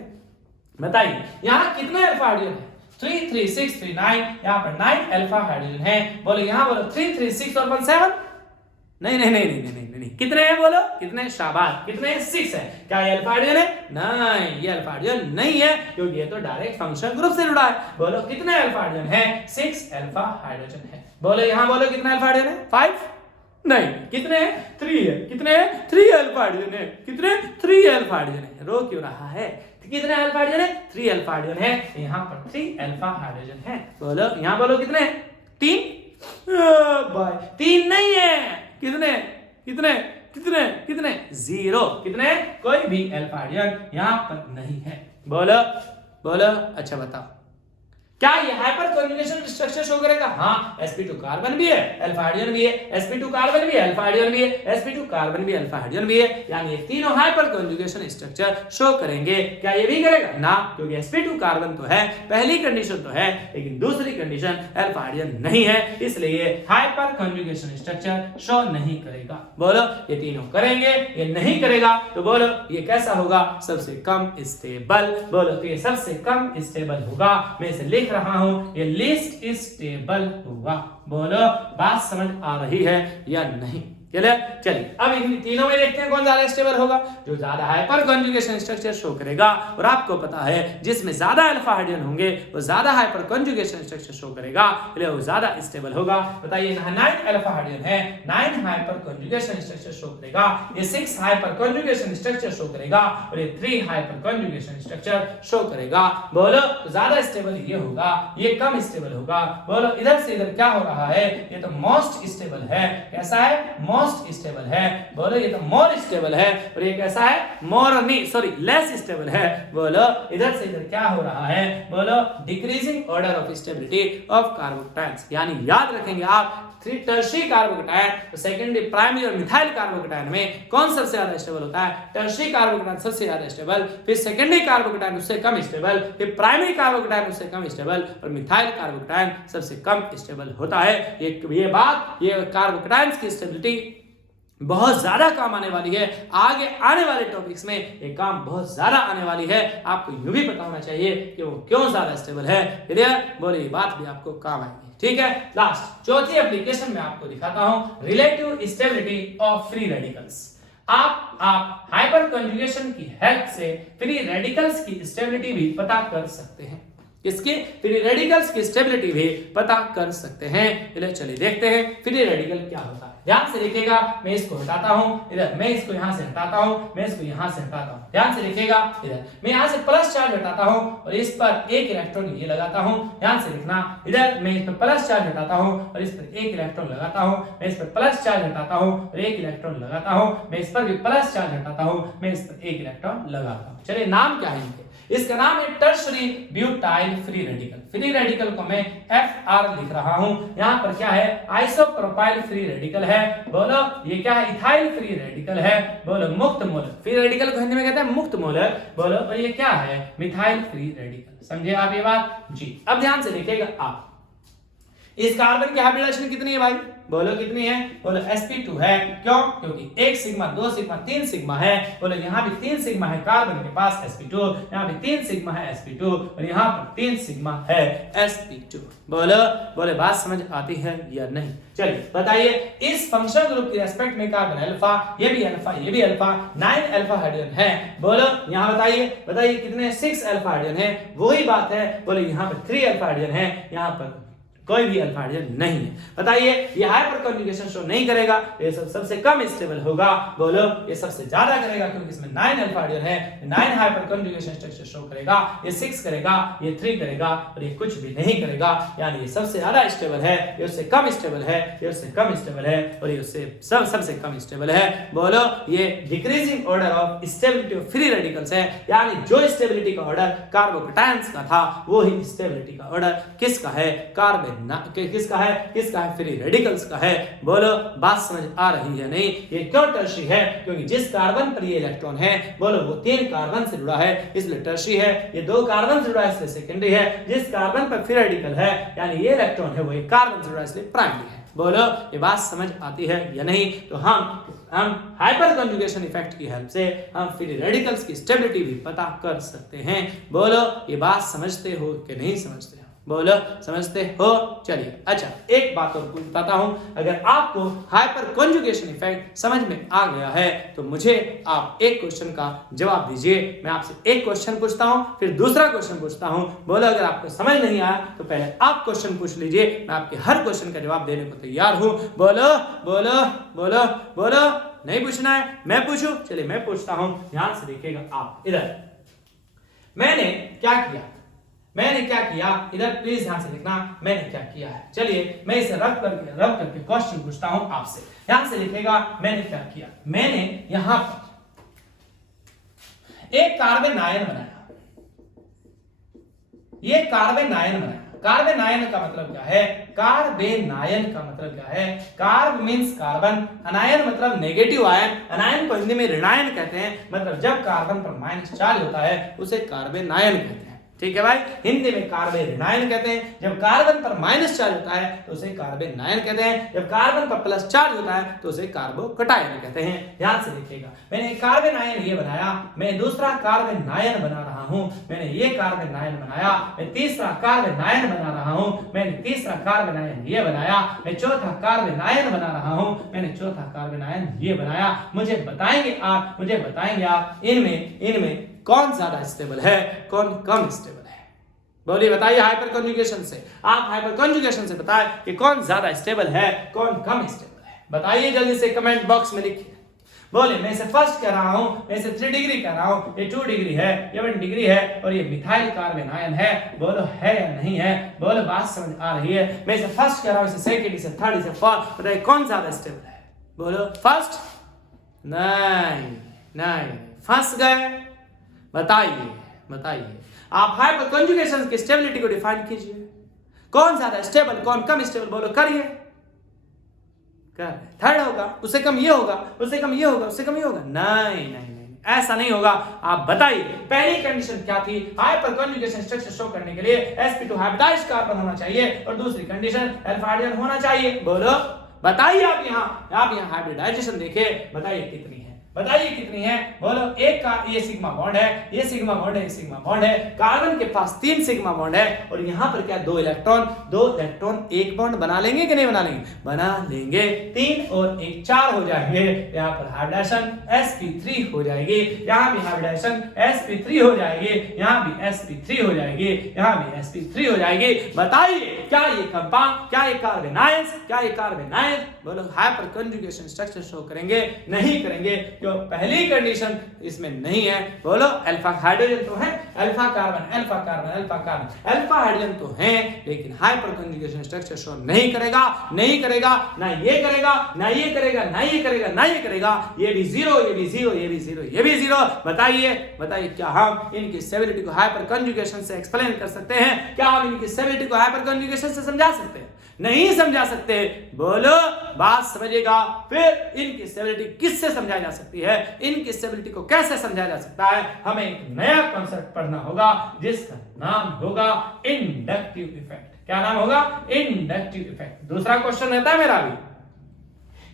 बताइए यहाँ कितने अल्फा हाइड्रोजन है, 3 3 6 3 9, यहाँ पर 9 अल्फा हाइड्रोजन है। बोलो यहाँ बोलो 3 3 6 और 1 7, नहीं नहीं नहीं नहीं नहीं नहीं, कितने हैं बोलो, कितने, शाबाश, कितने, 6 है। क्या ये अल्फा हाइड्रोजन है? नहीं, ये अल्फा हाइड्रोजन नहीं है क्योंकि ये तो डायरेक्ट फंक्शनल ग्रुप से जुड़ा है। बोलो कितने अल्फा हाइड्रोजन है, 6 अल्फा हाइड्रोजन है। बोलो यहाँ बोलो कितने अल्फा हाइड्रोजन है, 5, नहीं, कितने हैं, 3 है। कितने हैं, 3 अल्फा हाइड्रोजन है। कितने, 3 अल्फा हाइड्रोजन है। रो क्यों रहा है, कितने अल्फा हाइड्रोजन है, 3 अल्फा हाइड्रोजन है, यहाँ पर 3 अल्फा हाइड्रोजन है। बोलो यहाँ बोलो कितने, 3, भाई 3 नहीं है, कितने कितने कितने कितने, 0, कितने, कोई भी अल्फा हाइड्रोजन यहाँ पर नहीं है। बोलो बोलो, अच्छा बताओ क्या ये हाइपर कॉन्जुगेशन स्ट्रक्चर शो करेगा? हाँ, sp2 कार्बन भी है, अल्फा हाइड्रोजन भी है, sp2 कार्बन भी है, अल्फा हाइड्रोजन भी है, sp2 कार्बन भी, अल्फा हाइड्रोजन भी है, यानी ये तीनों हाइपर कॉन्जुगेशन स्ट्रक्चर शो करेंगे। क्या ये भी करेगा? ना, क्योंकि sp2 कार्बन तो है, पहली कंडीशन तो है, लेकिन दूसरी कंडीशन अल्फा हाइड्रोजन नहीं है, इसलिए हाइपर कॉन्जुगेशन स्ट्रक्चर शो नहीं करेगा। बोलो ये तीनों करेंगे, ये नहीं करेगा, तो बोलो ये कैसा होगा, सबसे कम स्टेबल। बोलो तो ये सबसे कम स्टेबल होगा, मैं इसे लिख रहा हूं, ये लीस्ट स्टेबल होगा। बोलो बात समझ आ रही है या नहीं? क्लियर? चलिए अब इन तीनों में देखते हैं कौन ज्यादा स्टेबल होगा। जो ज्यादा हाइपर कॉन्जुगेशन स्ट्रक्चर शो करेगा, और आपको पता है जिसमें ज्यादा अल्फा हाइड्रोजन होंगे वो ज्यादा हाइपर कॉन्जुगेशन स्ट्रक्चर शो करेगा, इसलिए वो ज्यादा स्टेबल होगा। बताइए 9 अल्फा हाइड्रोजन है, 9 हाइपर कॉन्जुगेशन स्ट्रक्चर शो करेगा, ये 6 हाइपर कॉन्जुगेशन स्ट्रक्चर शो करेगा, और ये 3 हाइपर कॉन्जुगेशन स्ट्रक्चर शो करेगा। बोलो तो ज्यादा स्टेबल ये होगा, ये कम स्टेबल होगा। बोलो इधर से इधर क्या हो रहा है, ये तो मोस्ट स्टेबल है। कैसा है? मोस्ट स्टेबल है। बोलो ये तो मोर स्टेबल है, और ये कैसा है? मोर नहीं सॉरी लेस स्टेबल है। बोलो इधर से इधर क्या हो रहा है, बोलो decreasing order of stability of carbocations. यानी याद रखेंगे आप टर्शियरी कार्बोकटायन, तो सेकेंडरी, प्राइमरी और मिथाइल कार्बोकटायन में कौन सबसे ज्यादा स्टेबल होता है? टर्शियरी कार्बोकटायन सबसे ज्यादा स्टेबल, फिर सेकेंडरी कार्बोकटायन उससे कम स्टेबल, फिर प्राइमरी कार्बोकटायन उससे कम स्टेबल, और मिथाइल कार्बोकटायन सबसे कम स्टेबल होता है। ये बात, ये कार्बोकटायंस की स्टेबिलिटी बहुत ज्यादा काम आने वाली है। आगे आने वाले टॉपिक्स में ये काम बहुत ज्यादा आने वाली है। आपको यूं भी पता होना चाहिए कि वो क्यों ज्यादा स्टेबल है। क्लियर? बोले ये बात भी आपको काम आएगी। ठीक है, लास्ट चौथी एप्लीकेशन में आपको दिखाता हूं relative stability of free radicals. आप हाइपर कॉन्जुगेशन की हेल्प से फ्री रेडिकल्स की स्टेबिलिटी भी पता कर सकते हैं। इसके फ्री रेडिकल्स की स्टेबिलिटी भी पता कर सकते हैं। चलिए देखते हैं फ्री रेडिकल क्या होता है। ध्यान से देखिएगा, मैं इसको हटाता हूं, इधर मैं इसको यहां से हटाता हूं, मैं इसको यहां से हटाता हूं। ध्यान से देखिएगा, इधर मैं यहां से प्लस चार्ज हटाता हूं और इस पर एक इलेक्ट्रॉन ये लगाता हूं। ध्यान से देखना, इधर मैं इस पर प्लस चार्ज हटाता हूं और इस पर एक इलेक्ट्रॉन लगाता हूं, मैं इस पर प्लस चार्ज हटाता हूं और एक इलेक्ट्रॉन लगाता हूं, मैं इस पर भी प्लस चार्ज हटाता हूं, मैं इस पर एक इलेक्ट्रॉन लगाता हूं। चलिए नाम क्या है इनके? इसका नाम है tertiary butyl free radical. Free radical को मैं FR लिख रहा हूं। यहां पर क्या है? आइसोप्रोपाइल फ्री रेडिकल है। बोलो ये क्या है? इथाइल फ्री रेडिकल है। बोलो मुक्त मोलर फ्री रेडिकल को हिंदी में कहते हैं मुक्त मोलर। बोलो और ये क्या है? Methyl free radical. समझे आप ये बात जी? अब ध्यान से देखिएगा आप, इस कार्बन की हाइब्रिडाइजेशन कितनी है भाई? बोलो कितनी है? बोलो sp2 है। क्यों? क्योंकि 1 सिग्मा 2 सिग्मा 3 सिग्मा है। बोलो यहाँ भी 3 सिग्मा है कार्बन के पास sp2, यहाँ भी 3 सिग्मा है sp2 और यहाँ पर 3 सिग्मा है sp2। बोलो बात समझ आती है या नहीं? चलिए बताइए, इस फंक्शनल ग्रुप के रेस्पेक्ट में कार्बन अल्फा, ये भी अल्फा, ये भी अल्फा, 9 अल्फा हाइड्रोजन है। बोलो यहाँ बताइए कितने? 6 अल्फा हाइड्रोजन है। वही बात है, बोलो यहाँ पर 3 अल्फा हाइड्रोजन है, यहाँ पर कोई भी अल्फा हाइड्रोजन नहीं है। बताइए ये हाइपर कॉन्जुगेशन शो नहीं करेगा, ये सबसे कम स्टेबल होगा। बोलो ये सबसे ज्यादा करेगा क्योंकि इसमें 9 अल्फा हाइड्रोजन है, 9 हाइपर कॉन्जुगेशन स्ट्रक्चर शो करेगा। ये 6 करेगा, ये 3 करेगा और ये कुछ भी नहीं करेगा। यानी ये सबसे ज्यादा स्टेबल है, ये उससे कम स्टेबल है, ये उससे कम स्टेबल है और ये उससे सबसे कम स्टेबल है। बोलो ये decreasing order of stability of free radicals है। यानी जो स्टेबिलिटी का ऑर्डर कार्बोकटायंस का था वो ही स्टेबिलिटी का ऑर्डर किसका है? कार्बन किसका है? किसका है? फ्री रेडिकल्स का है। बोलो बात समझ आ रही है नहीं? ये क्यों टर्शियरी है? क्योंकि जिस कार्बन पर ये इलेक्ट्रॉन है, बोलो वो 3 कार्बन से जुड़ा है इसलिए टर्शियरी है। ये 2 कार्बन से जुड़ा है इसलिए सेकेंडरी है। जिस कार्बन पर फ्री रेडिकल है यानी ये इलेक्ट्रॉन है वो एक कार्बन से जुड़ा है इसलिए प्राइमरी है। बोलो ये बात समझ आती है या नहीं? तो हम हाइपर कॉन्जुगेशन इफेक्ट की हेल्प से हम फ्री रेडिकल्स की स्टेबिलिटी भी पता कर सकते हैं। बोलो ये बात समझते हो कि नहीं समझते? बोलो समझते हो? चलिए अच्छा एक बात और बताता हूं, अगर आपको हाइपर कॉन्जुगेशन इफेक्ट समझ में आ गया है तो मुझे आप एक क्वेश्चन का जवाब दीजिए। मैं आपसे एक क्वेश्चन पूछता हूं फिर दूसरा क्वेश्चन पूछता हूं। बोलो अगर आपको समझ नहीं आया तो पहले आप क्वेश्चन पूछ लीजिए, मैं आपके हर क्वेश्चन का जवाब देने को तैयार हूं। बोलो बोलो बोलो बोलो नहीं पूछना है? मैं पूछूं? चलिए मैं पूछता हूं, ध्यान से देखिएगा आप। इधर मैंने क्या किया इधर प्लीज ध्यान से देखना, मैंने क्या किया है। चलिए मैं इसे रख करके क्वेश्चन पूछता हूं आपसे। ध्यान से लिखिएगा, मैंने क्या किया। मैंने यहां पर एक कार्बन आयन बनाया, ये कार्बन आयन बनाया। कार्बन आयन का मतलब क्या है? कार्बन आयन का मतलब क्या है? कार्ब मींस कार्बन, अनायन मतलब नेगेटिव आयन। अनायन को हिंदी में ऋणायन कहते हैं। मतलब जब कार्बन पर माइनस चार्ज होता है उसे कार्बन आयन कहते हैं। ठीक है भाई, हिंदी में कार्बन आयन कहते हैं। जब कार्बन पर माइनस चार्ज होता है तो उसे कार्बन आयन कहते हैं, जब कार्बन पर प्लस चार्ज होता है तो उसे कार्बोकटायन कहते हैं। ध्यान से देखिएगा, मैंने एक कार्बन आयन ये बनाया, मैं दूसरा कार्बन आयन बना रहा हूं, मैंने ये कार्बन आयन बनाया, मैं तीसरा कार्बन आयन बना रहा हूं, मैंने तीसरा कार्बन आयन ये बनाया, मैं चौथा कार्बन आयन बना रहा हूं, मैंने चौथा कार्बन आयन ये बनाया। मुझे बताएंगे आप इनमें कौन ज्यादा स्टेबल है, कौन कम स्टेबल है? बोलिए, बताइए हाइपर कॉन्जुगेशन से। आप हाइपर कॉन्जुगेशन से बताएं कि कौन ज्यादा स्टेबल है, कौन कम स्टेबल है। बताइए जल्दी से कमेंट बॉक्स में लिखिए। बोले, मैं इसे फर्स्ट कह रहा हूं, मैं इसे 3 डिग्री कह रहा हूं, ये 2 डिग्री है, ये 1 डिग्री है और ये मिथाइल कार्बन आयन है। बोलो है या नहीं है? बोलो, बात समझ आ रही है? मैं इसे फर्स्ट कह रहा हूं, इसे सेकंड, इसे थर्ड, इसे फोर्थ। बताइए कौन ज्यादा स्टेबल है? बोलो फर्स्ट। नहीं, फंस गए। बताइए आप हाइपर कॉन्जुगेशन की स्टेबिलिटी को डिफाइन कीजिए। कौन ज्यादा स्टेबल, कौन कम स्टेबल? बोलो, करिए। थर्ड होगा, उससे कम ये होगा, उससे कम ये होगा, उससे कम ये होगा। नहीं, ऐसा नहीं होगा। आप बताइए पहली कंडीशन क्या थी? हाइपर कॉन्जुगेशन स्ट्रक्चर शो करने के लिए sp2 हाइब्रिडाइज्ड कार्बन होना चाहिए और दूसरी कंडीशन अल्फा हाइड्रोजन होना चाहिए। बोलो, बताइए आप यहाँ हाइब्रिडाइजेशन देखिए, बताइए कितनी है? बोलो, एक का ये सिग्मा बॉन्ड है, ये सिग्मा बॉन्ड है, ये सिग्मा बॉन्ड है। कार्बन के पास 3 सिग्मा बॉन्ड है और यहाँ पर क्या 2 इलेक्ट्रॉन एक बॉन्ड बना लेंगे कि नहीं बना लेंगे? बना लेंगे। 3 और 1 4 हो जाएंगे। यहाँ पर हाइब्रिडेशन sp3 हो जाएगी, यहाँ भी हाइब्रिडेशन sp3 हो जाएगी, यहाँ भी sp3 हो जाएगी, यहाँ भी sp3 हो जाएगी। बताइए क्या ये कंपाउंड, क्या ये कार्बन आयंस, क्या ये कार्बन आयन बोलो हाइपर कॉन्जुगेशन स्ट्रक्चर शो करेंगे? नहीं करेंगे, क्यों? पहली कंडीशन इसमें नहीं है। बोलो, अल्फा हाइड्रोजन तो है, अल्फा कार्बन, अल्फा हाइड्रोजन तो है, लेकिन हाइपर कॉन्जुगेशन स्ट्रक्चर शो नहीं करेगा, ना ये करेगा, ना ये करेगा। ये भी जीरो, ये भी जीरो। बताइए क्या हम इनकी स्टेबिलिटी को हाइपर कॉन्जुगेशन से एक्सप्लेन कर सकते हैं? क्या हम इनकी स्टेबिलिटी को हाइपर कॉन्जुगेशन से समझा सकते हैं? नहीं समझा सकते। बोलो, बात समझिएगा। फिर इनकी स्टेबिलिटी किससे समझाई जा सकती है? इनकी स्टेबिलिटी को कैसे समझाया जा सकता है? हमें एक नया कॉन्सेप्ट पढ़ना होगा जिसका नाम होगा इंडक्टिव इफेक्ट। क्या नाम होगा? Inductive effect. दूसरा क्वेश्चन रहता है मेरा भी,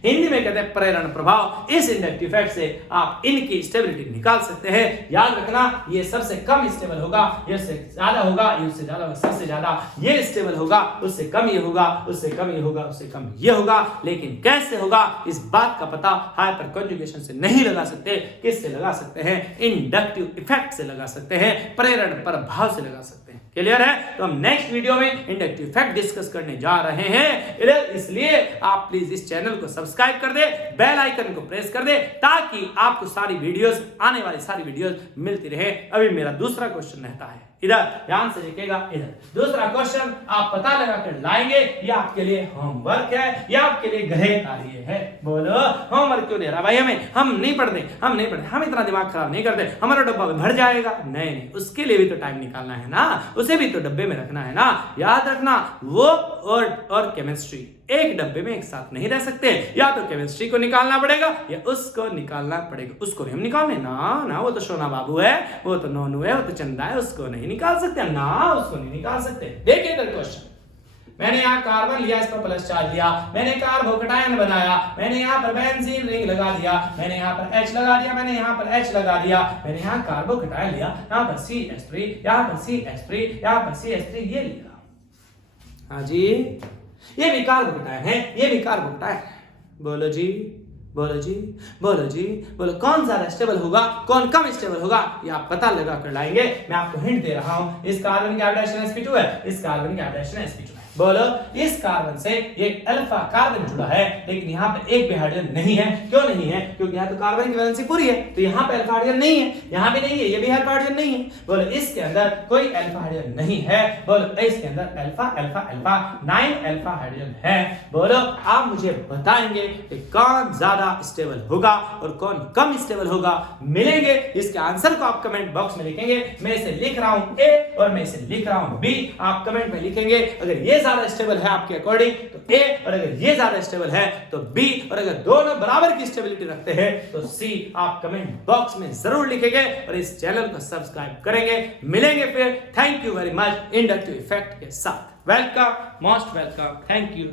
हिंदी में कहते हैं प्रेरण प्रभाव। इस इंडक्टिव इफेक्ट से आप इनकी स्टेबिलिटी निकाल सकते हैं। याद रखना, ये सबसे कम स्टेबल होगा, ये उससे ज्यादा होगा, ये उससे ज्यादा होगा, सबसे ज्यादा ये स्टेबल होगा, उससे कम ये होगा, उससे कम ये होगा, उससे कम ये होगा। लेकिन कैसे होगा, इस बात का पता हाइपर कॉन्जुगेशन से नहीं लगा सकते। किससे लगा सकते हैं? इंडक्टिव इफेक्ट से लगा सकते हैं, प्रेरण प्रभाव से लगा सकते हैं। क्लियर है? तो हम नेक्स्ट वीडियो में इंडक्टिव इफेक्ट डिस्कस करने जा रहे हैं। इसलिए आप प्लीज इस चैनल को सब्सक्राइब कर दे, बेल आइकन को प्रेस कर दे, ताकि आपको सारी वीडियोस, आने वाली सारी वीडियोस मिलती रहे। अभी मेरा दूसरा क्वेश्चन रहता है, इधर ध्यान से देखिएगा। इधर दूसरा क्वेश्चन आप पता लगा कर लाएंगे। ये आपके लिए होमवर्क है, ये आपके लिए गृह कार्य है। बोलो, होमवर्क क्यों दे रहा भाई हमें? हम नहीं पढ़ते, हम इतना दिमाग खराब नहीं करते। हमारा डब्बा में भर जाएगा? नहीं, उसके लिए भी तो टाइम निकालना है ना, उसे भी तो डब्बे में रखना है ना। याद रखना, वो और केमिस्ट्री एक डब्बे में एक साथ नहीं रह सकते। या तो केमिस्ट्री को निकालना पड़ेगा या उसको निकालना पड़ेगा। उसको नहीं हम निकालने ना, वो तो सोना बाबू है, वो तो नोनू है, वो तो चंदा है, उसको नहीं निकाल सकते ना, उसको नहीं निकाल सकते। देखिए इधर क्वेश्चन, मैंने यहाँ कार्बन लिया, इस पर प्लस चार्ज दिया, मैंने कार्बोकटायन बनाया, मैंने यहाँ पर बेंजीन रिंग लगा दिया, मैंने यहाँ पर H लगा दिया, मैंने यहाँ पर H लगा दिया, मैंने यहाँ कार्बोकटायन लिया, यहाँ पर CH3, यहाँ पर CH3, यहाँ पर CH3 ये लिया। हाँ जी, ये भी कार्बोकटायन है, ये भी कार्बोकटायन है। बोलो जी, बोलो कौन ज्यादा स्टेबल होगा, कौन कम स्टेबल होगा? ये आप पता लगा कर लाएंगे। मैं आपको हिंट दे रहा हूं, इस कार्बन की हाइब्रिडेशन sp2 है, इस कार्बन की हाइब्रिडेशन sp2 है। बोलो, इस कार्बन से एक अल्फा कार्बन जुड़ा है, लेकिन यहाँ पे एक भी हाइड्रोजन नहीं है। क्यों नहीं है? क्योंकि यहाँ तो कार्बन की वैलेंसी पूरी है, तो यहाँ पे अल्फा हाइड्रोजन नहीं है, यहाँ भी नहीं है, ये भी अल्फा हाइड्रोजन नहीं है। बोलो, इसके अंदर कोई अल्फा हाइड्रोजन नहीं है। बोलो, इसके अंदर अल्फा 9 अल्फा हाइड्रोजन है। बोलो, आप मुझे बताएंगे कि कौन ज्यादा स्टेबल होगा और कौन कम स्टेबल होगा? मिलेंगे, इसके आंसर को आप कमेंट बॉक्स में लिखेंगे। मैं इसे लिख रहा हूं A और मैं इसे लिख रहा हूं B, आप कमेंट में लिखेंगे। अगर ये ज्यादा स्टेबल है आपके अकॉर्डिंग तो ए, और अगर ये ज्यादा स्टेबल है तो बी, और अगर दोनों बराबर की स्टेबिलिटी रखते हैं तो सी आप कमेंट बॉक्स में जरूर लिखेंगे और इस चैनल को सब्सक्राइब करेंगे। मिलेंगे फिर, thank you very much, inductive effect के साथ। Welcome, most welcome, thank you.